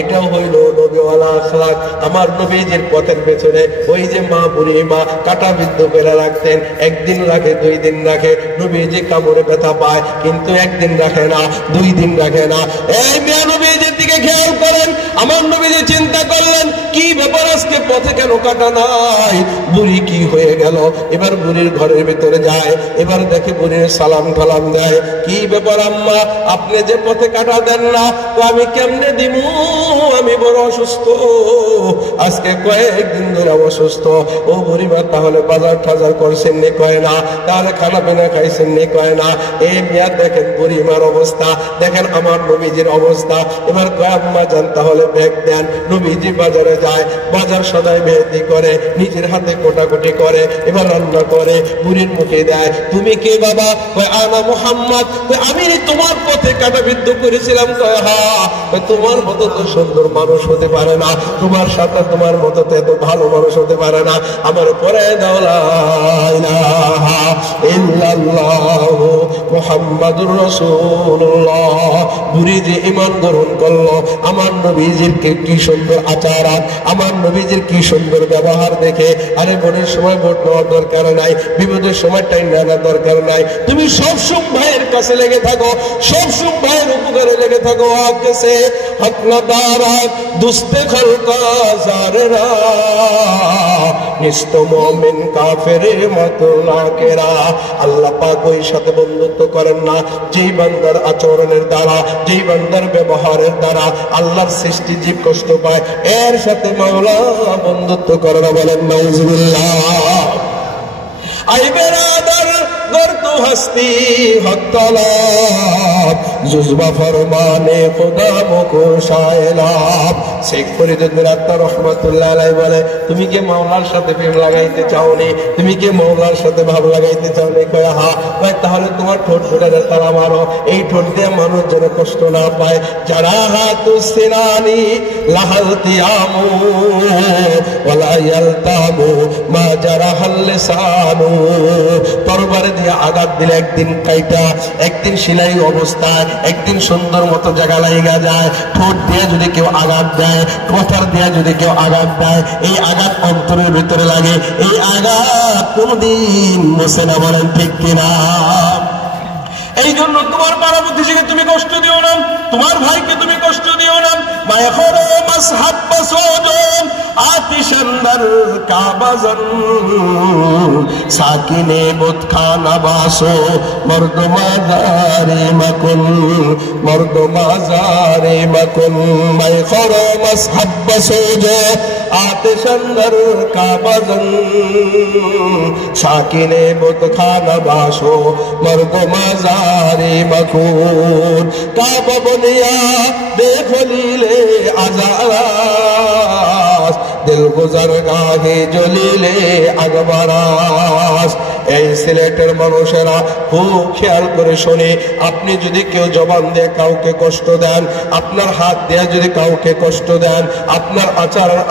এটাও হইল নবীওয়ালা আখলাক। আমার নবীজির পথের পেছনে ওই যে মা বুড়ি মা কাটা বিদ্ধ করে রাখতেন, 1 দিন রাখে 2 দিন রাখে, নবীজি কামড়ে ব্যথা পায় কিন্তু 1 দিন রাখে না, 2 দিন রাখে না। এই মেয়ে নবীজির দিকে খেয়াল করেন। আমার নবীজি চিন্তা করলেন, কি ব্যাপার আজকে পথে কেন কাটা নাই? বুড়ি কি হয়ে গেল? এবার বুড়ির ঘরের ভিতরে যায়, এবার দেখে বুড়ির সালাম টালাম দেয়। কি ব্যাপার আম্মা, আপনি যে পথে কাটা দেন না, তো আমি কেমনে দিমু? আমি বড় অসুস্থ, আজকে কয়েকদিন ধরে অসুস্থ। ও বুড়িমা, তাহলে বাজার টাজার করছেন নি? কয় না। তাহলে খানা পিনা খাইছেন নি? কয় না। এই মেয়া দেখেন বুড়িমার অবস্থা, দেখেন আমার নবীজির অবস্থা। এবার কয় আম্মা যান তাহলে ব্যাগ দেন। নবীজি বাজারে যায়, বাজার সদাই মেহেদি করে, নিজের হাতে কোটাকুটি করে, এবার রান্না করে, বুড়ির মুখে দেয়। তুমি কে বাবা? কয় আনা মুহাম্মদ। আমি তোমার পথে কাটা বিদ্ধ করেছিলাম। কয় হ্যাঁ। তোমার মতো তো সুন্দর মানুষ হতে পারে না, তোমার সাথে তোমার মতো তো এত ভালো মানুষ হতে পারে না। আমার পরে দাও লা ইলাহা ইল্লাল্লাহ মুহাম্মাদুর রাসূলুল্লাহ। বুড়ি যে ঈমান গ্রহণ করলো, আমার নবীজির কি সুন্দর আচরণ, আমার নবীজির কি সুন্দর ব্যবহার দেখে, আরে বোনের সময় ভোট নেওয়ার দরকার নাই, বিপদের সময় টাইম নেওয়ার দরকার নাই। তুমি সবসময় ভাইয়ের কাছে লেগে থাকো, সবসময় ভাইয়ের উপকারে লেগে থাকো। আগে হক না দারাত দুস্তে খলকা জারেরা, নিস্ত মুমিন কাফেরের মতো লাকেরা। আল্লাহ পাক ওই সাথে বন্ধুত্ব করেন না যেই বান্দার আচরণের দ্বারা, যেই বান্দার ব্যবহারের দ্বারা আল্লাহর সৃষ্টি জীব কষ্ট পায়, এর সাথে মাওলা বন্ধুত্ব করে না। বলেন নাউজুবিল্লাহ। আই বেরাদার गर तो हस्ती हक तलब जुज़्बा फरमाने खुदा मुको शायलाब। শেখ ফরিদুদ্দীন আত্মা রহমাতুল্লাহ আলাইহি বলে, তুমি কি মাওলার সাথে প্রেম লাগাইতে চাওনি? তুমি কি মাওলার সাথে ভাব লাগাইতে চাওনি? কয় হ্যাঁ। কয় তাহলে তোমার ঠোঁট ধরে তারা মারো, এই ঠোঁট দিয়ে মানুষ যেন কষ্ট না পায়। যারা হাতু সিনানি লাহালতিয়ামু ওয়ালা ইয়ালতামু মা যারা হাল লিসানু। তরবারে দিয়ে আঘাত আঘাত দিলে একদিন কাইটা, একদিন সেলাই অবস্থায়, একদিন সুন্দর মতো জায়গা লাগা যায়। ঠোঁট দিয়ে যদি কেউ আঘাত দেয়, কথার দিয়ে যদি কেউ আঘাত দেয়, এই আঘাত অন্তরের ভিতরে লাগে। এই আঘাত কোনদিন মুছে না, বলেন ঠিক কিনা? এই জন্য তোমার পাড়া প্রতিবেশীকে তুমি কষ্ট দিও না, তোমার ভাইকে তুমি কষ্ট দিও না। মায়খরো মাসহাব্বাসুজন আতিশান্দার কাবাজান সাকিনে বুতখানা বাসো মর্দ মাজারে মাকুন, মর্দ মাজারে মাকুন। মায়খরো মাসহাব্বাসুজন আতিশান্দার কাবাজান সাকিনে বুতখানা বাসো মর্দ মাজারে মাকুন। কাবা বনিয়া দেখলিলে আজারাস, দিল গুজার গাহে জ্বলিলে আগবারাস। এই সিলেটের মানুষেরা খুব খেয়াল করে শুনে, আপনি যদি কেউ জবান দিয়ে কাউকে কষ্ট দেন, আপনার হাত দিয়ে যদি কাউকে কষ্ট দেন, আপনার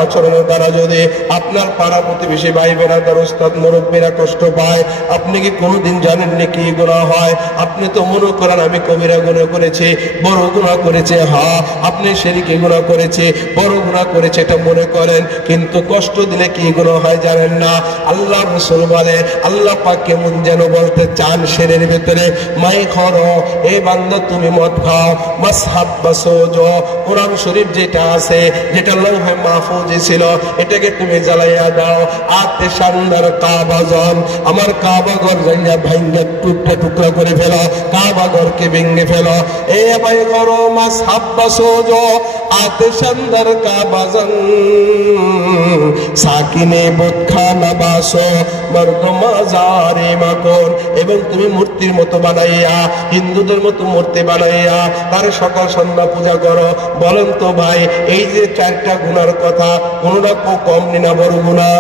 আচরণের দ্বারা যদি আপনার পাড়া প্রতিবেশী ভাই বেড়াদার ওস্তাদ মুরব্বীরা কষ্ট পায়, আপনি কি কোনোদিন জানেননি কি গুনাহ হয়? আপনি তো মনে করেন আমি কবিরা গুনাহ করেছি, বড় গুনাহ করেছে। হ্যাঁ, আপনি শিরকি গুনাহ করেছে, বড় গুনাহ করেছে, এটা মনে করেন, কিন্তু কষ্ট দিলে কি গুনাহ হয় জানেন না। আল্লাহ রাসূল বলে, আল্লাহ পাক কেমন যেন বলতে চান শেরের ভিতরে, মাই খরো এ বান্দা তুমি মদ খাও, মাসহাব্বাসুজ কোরআন শরীফ যেটা আছে, যেটা লৌহে মাহফুজে ছিল, এটাকে তুমি জ্বালাইয়া দাও। আতে শানদার কাবাজন, আমার কাবা ঘর যাইয়া ভাঙ্গা টুকরা টুকরা করে ফেলো, কাবা ঘরকে ভেঙে ফেলো। এ মাই খরো মাসহাব্বাসুজ আতে শানদার কাবাজন সাকিনে বুতখানা বাসো মর্দ মাজারে মাকুন। এবং তুমি মূর্তির মতো বানাইয়া, হিন্দুদের মতো মূর্তি বানাইয়া তার সকাল সন্ধ্যা পূজা করো। বলেন তো ভাই, এই যে চারটা গুনার কথা, কোনটা কম না বড় গুনাহ?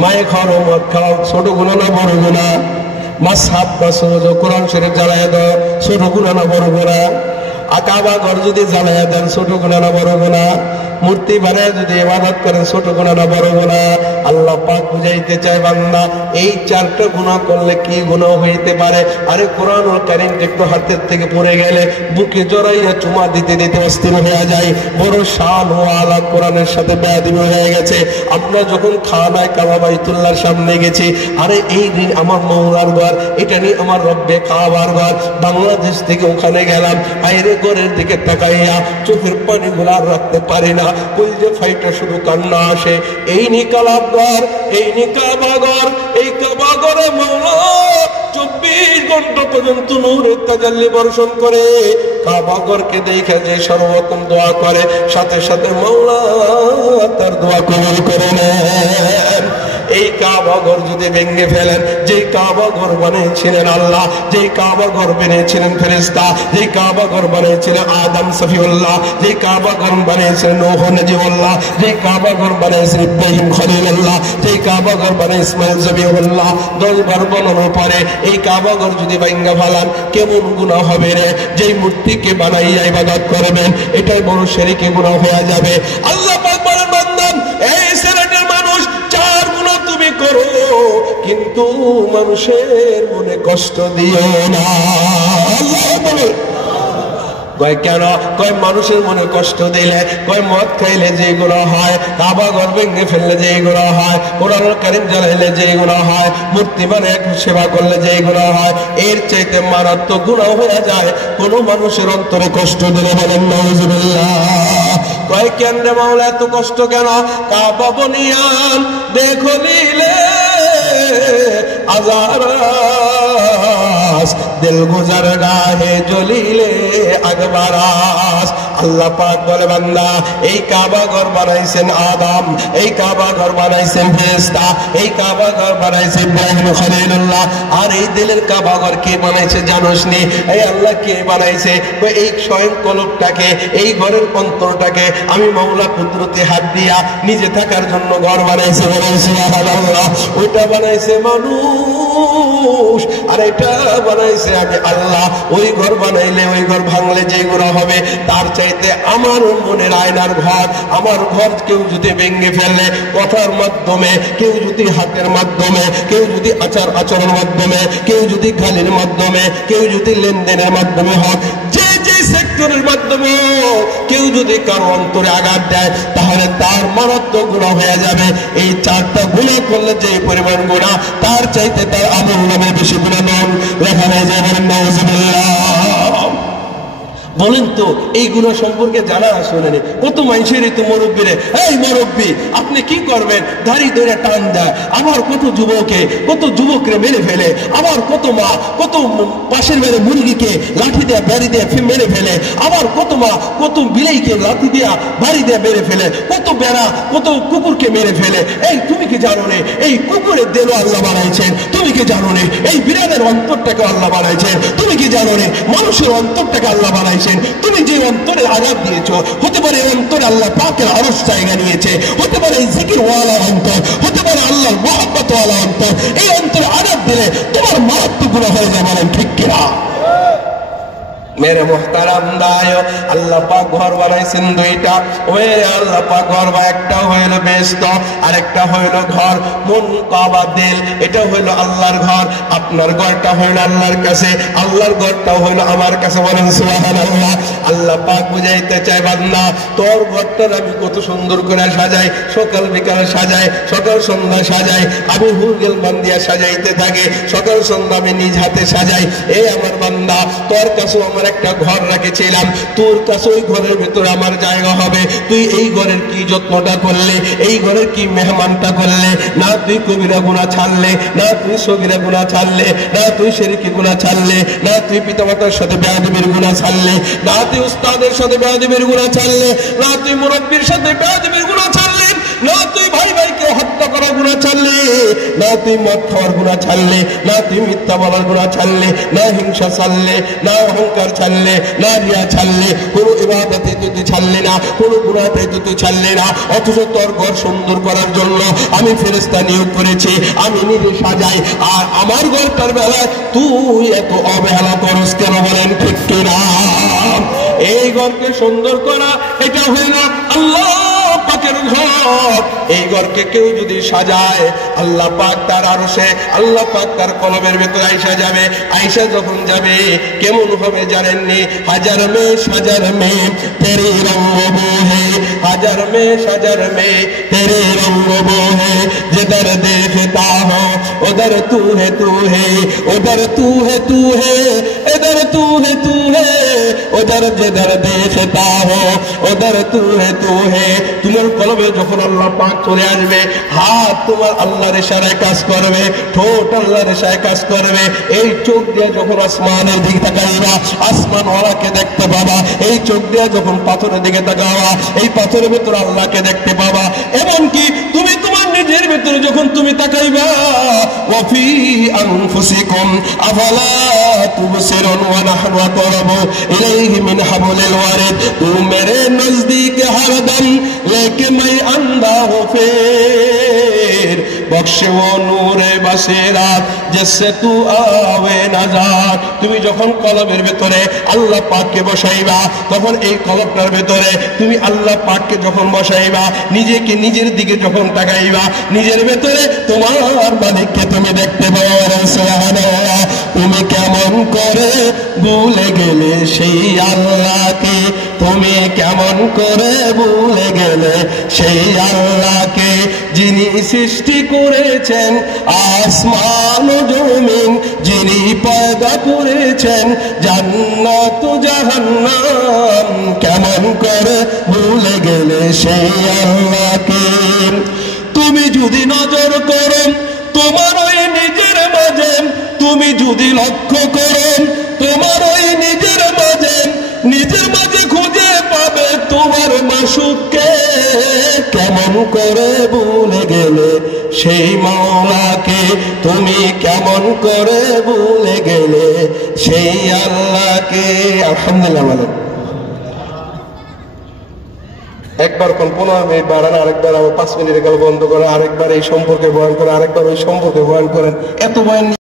মায়ে খাও মদ খাও, ছোট গুনাহ না বড় গুনাহ? মাসহাব্বাসুজ কোরআন শরীফ জ্বালাইয়া দাও, ছোট গুনাহ না বড় গুনাহ? কাবা ঘর যদি জ্বালাইয়া দেন, ছোট গুনাহ না বড় গুনাহ? মূর্তি বানায় যদি ইবাদত করেন, ছোট গুনাহ না বড় গুনাহ? আল্লাহ পাক বুঝাইতে চায়, বান্দা এই চারটা গুনাহ করলে কি গুনাহ হইতে পারে। আরে কোরআনুল কারীম একটু হাতের থেকে পড়ে গেলে বুকে জড়াইয়া চুমা দিতে দিতে অস্থির হয়ে যায়। বড় শান ও আলা কোরআনের সাথে বেয়াদবি হয়ে গেছে। আমরা যখন খানায় কাবা বাইতুল্লাহর সামনে গেছি, আরে এই দিন আমার মওলার ঘর, এটা নিয়ে আমার রব্বে কাবার ঘর, বাংলাদেশ থেকে ওখানে গেলাম, আইরে ঘরের দিকে তাকাইয়া চোখের পানি গুলা রাখতে পারি না, কই যে ফাইটা শুধু কান্না আসে। এই নি কালাব ঘর, এই নি কাবা ঘর, এই কাবা ঘরে মওলা 24 ঘন্টা পর্যন্ত নূরের তাজাল্লি বর্ষণ করে। কাবা ঘরকে দেখে যে সর্বপ্রথম দোয়া করে, সাথে সাথে মওলা তার দোয়া কবুল করে নেন। এই কাবা ঘর যদি ভেঙে ফেলেন, যেই কাবা ঘর বানিয়েছিলেন আল্লাহ, যেই কাবা ঘর বানিয়েছিলেন ফেরেশতা, যেই কাবা ঘর বানিয়েছিলেন আদম সফিউল্লাহ, যেই কাবা ঘর বানিয়েছিলেন নূহ নজিবুল্লাহ, যেই কাবা ঘর বানিয়েছিলেন ইব্রাহিম খলিলুল্লাহ, যেই কাবা ঘর বানিয়ে ইসমাইল জবিউল্লাহ, 10 বার বানানোর পরে এই কাবা ঘর যদি ভেঙে ফেলান, কেমন গুনাহ হবে রে? যেই মূর্তিকে বানাইয়া ইবাদত করবেন, এটাই বড় শিরকি গুনাহ হয়ে যাবে। আল্লাহ পাক বলেন, বান্দা এই সিলেটের মানুষ চার গুনাহ তুমি করো, কিন্তু মানুষের মনে কষ্ট দিও না। আল্লাহ বলে কয় কেন? কয় মানুষের মনে কষ্ট দিলে, কয় মদ খাইলে যে গুনাহ হয়, কাবা ঘর ভেঙে ফেললে যে গুনাহ হয়, কোরআনুল কারীম জ্বালাইলে যে গুনাহ হয়, মূর্তি বানায় সেবা করলে যে গুনাহ হয়, এর চাইতে মারাত্মক গুনাহ হয়ে যায় কোন মানুষের অন্তরে কষ্ট দিলে। বলেন নাউজুবিল্লাহ। কয় কেন রে মাওলা এত কষ্ট কেন? কাবা বনিয়ান দেখলিলে আজারাস, দিল গুজার গাহে জ্বলিলে আগবারাস। আল্লাহ পাক বলে, বান্দা এই কাবা ঘর বানাইছেন আদম, এই কাবা ঘর বানাইছেন ফেরেশতা, এই কাবা ঘর বানাইছে ইব্রাহিম খলিলুল্লাহ। আর এই দিলের কাবা ঘর কে বানাইছে জানোস নি? এই আল্লাহ কে বানাইছে? এই স্বয়ং কলবটাকে, এই ঘরের অন্তরটাকে আমি মাওলা কুদরতি হাত দিয়া নিজে থাকার জন্য ঘর বানাইছে। সুবহানাল্লাহ। ওইটা বানাইছে মানুষ, আর এটা বানাইছে আমি আল্লাহ। ওই ঘর বানাইলে, ওই ঘর ভাঙলে যে গুনাহ হবে, তা তার চাইতে আমার মনের আয়নার ঘর, আমার ঘর কেউ যদি ভেঙে ফেলে, কথার মাধ্যমে, কেউ যদি হাতের মাধ্যমে, কেউ যদি আচরণের মাধ্যমে, কেউ যদি গালির মাধ্যমে, কেউ যদি লেনদেনের মাধ্যমে হোক, যে সেক্টরের মাধ্যমে কেউ যদি কারো অন্তরে আঘাত দেয়, তাহলে তার মারাত্মক গুনাহ হয়ে যাবে। এই 4টা গুনাহ করলে যে পরিমাণ গুনাহ, তার চাইতে তার আমল নামে বেশি গুনাহ নন, লেখা হয়ে যাবে। নাউযুবিল্লাহ। বলেন তো এই গুনাহ সম্পর্কে জানা শোনেনি? কত মানুষেরই তো মুরব্বীরে, এই মুরব্বী আপনি কি করবেন, দাড়ি ধরে টান দেয়, আবার কত যুবকরে মেরে ফেলে, আবার কত মা কত পাশের মেরে মুরগিকে লাঠি দিয়ে বাড়ি দিয়ে মেরে ফেলে, আবার কত মা কত বিলেইকে লাঠি দিয়া বাড়ি দিয়ে মেরে ফেলে, কত বেড়া কত কুকুরকে মেরে ফেলে। এই তুমি কি জানো না এই কুকুরের দেহও আল্লাহ বানাইছেন? তুমি কি জানো না এই বিড়ালের অন্তরটাকে আল্লাহ বানাইছেন? তুমি কি জানো না মানুষের অন্তরটাকে আল্লাহ বানাইছেন? তুমি যে অন্তরে আঘাত দিয়েছো, হতে পারে অন্তরে আল্লাহ পাকের আরশ জায়গা নিয়েছে, হতে পারে এই জিকির ওয়ালা অন্তর, হতে পারে আল্লাহর মহব্বত ওয়ালা অন্তর। এই অন্তরে আঘাত দিলে তোমার মারাত্মক গুনাহ হয়ে যাবে, বলেন ঠিক কিনা? মেরে মুহতারাম দায়, আল্লাহ পাক ঘর বানাইছেন 2টা। ওই আল্লাহ পাক ঘর, একটা হইল বেহেশত, আরেকটা হইল ঘর মুনকাবাদিল। এটা হইল আল্লাহর ঘর, আপনার ঘরটা হইল আল্লাহর কাছে, আল্লাহর ঘরটা হইল আমার কাছে, বলেন সুবহানাল্লাহ। আল্লাহ পাক বুঝাইতে চায়, বান্দা তোর ঘরটা আমি কত সুন্দর করে সাজাই, সকাল বিকাল সাজাই, সকাল সন্ধ্যা সাজাই, আমি হুরগেল বান্দিয়া সাজাইতে থাকি, সকাল সন্ধ্যা আমি নিজ হাতে সাজাই। এই আমার বান্দা, তোর কাছে আমার একটা ঘর রেখেছিলাম, তোর কাছে ওই ঘরের ভিতরে আমার জায়গা হবে। তুই এই ঘরের কি যত্নটা করলে, এই ঘরের কি মেহমানটা করলে? না তুই কবিরা গুনাহ ছাড়লে, না তুই সগীরা গুনাহ ছাড়লে, না তুই শিরকি গুনাহ ছাড়লে, না তুই পিতামাতার সাথে বেয়াদবির গুনাহ ছাড়লে, না তুই উস্তাদের সাথে বেয়াদবির গুনাহ ছাড়লে, না তুই মুরব্বির সাথে বেয়াদবির গুনাহ ছাড়লে, না তুই ভাই ভাইকে হত্যা করার গুনাহ ছাড়লে, না তুই মদ খাওয়ার গুনাহ ছাড়লে, না তুই মিথ্যা বলার গুনাহ ছাড়লে, না হিংসা ছাড়লে, না অহংকার ছাড়লে, না রিয়া ছাড়লে, কোনো ইবাদতে তুই ছাড়লে না, কোনো গুনাহতে তুই ছাড়লে না। অথচ তোর ঘর সুন্দর করার জন্য আমি ফেরেশতা নিয়োগ করেছি, আমি নিজে সাজাই, আর আমার ঘরটার বেলায় তুই এত অবহেলা করস কেন, বলেন ঠিক কিনা? এই ঘরকে সুন্দর করা, এটা হয় না আল্লাহ পাকের ঘর। এই ঘরকে কেউ যদি সাজায়, আল্লাহ পাক তার আরশে, আল্লাহ পাক তার কলবের ভেতরে আইসা যাবে। আইসা যখন যাবে কেমন হবে জানেননি? হাজার মে তেরে রঙ্গ বোহে, হাজার মে তেরে রঙ্গ বোহে, जिधर देखता हो उधर तू है उधर तू है इधर तू है उधर जिधर देखता हो उधर तू है। তোমার কলবে যখন আল্লাহ পাক চলে আসবে, হাত তোমার আল্লাহর ইশারায় কাজ করবে, ঠোঁট আল্লাহর ইশারায় কাজ করবে। এই চোখ দিয়ে যখন আসমানের দিকে তাকাইবা, আসমান ওয়ালাকে দেখতে পাবা। এই চোখ দিয়ে যখন পাথরের দিকে তাকাবা, এই পাথরের ভিতর আল্লাহকে দেখতে পাবা। এমনকি তুমি তোমার নিজের ভিতরে যখন তুমি তাকাইবা, ওয়াফি আনফুসিকুম আফালা তুবসিরুন ওয়া নাহনু আকরাবু ইলাইহি মিন হাবলিল ওয়ারিদ। তু মেরে নজদীক হরদম लेके मैं अंधा हूँ फिर बख्शे वो नूरे बसीरात जिससे तू आवे नजार। তুমি যখন কলবের ভিতরে আল্লাহ পাককে বসাইবা, তখন এই কলবটার ভিতরে তুমি আল্লাহ পাককে যখন বসাইবা, নিজেকে নিজের দিকে যখন তাকাইবা, নিজের ভিতরে তোমার মালিককে তুমি দেখতে পাবে। সুবহানাল্লাহ। তুমি কেমন করে ভুলে গেলে সেই আল্লাহকে, তুমি কেমন করে ভুলে গেলে সেই আল্লাহকে, যিনি সৃষ্টি করেছেন আসমান ও জমিন, যিনি পয়দা করেছেন জান্নাত ও জাহান্নাম। কেমন করে ভুলে গেলে সেই আল্লাহকে? তুমি যদি নজর করো তোমার ওই নিজের মাঝে, তুমি যদি লক্ষ্য করো তোমার ওই নিজের মাঝে খুঁজে পাবে তোমার মাসুককে। কেমন করে ভুলে গেলে সেই মাওলাকে, তুমি কেমন করে ভুলে গেলে সেই আল্লাহকে। আলহামদুলিল্লাহ বলেন। একবার কোন 15 মিনিট বাড়ান, আরেকবার 5 মিনিট গেল বন্ধ করে, আরেকবার এই সম্পর্কে বয়ান করে, আরেকবার ওই সম্পর্কে বয়ান করেন। এত বয়ান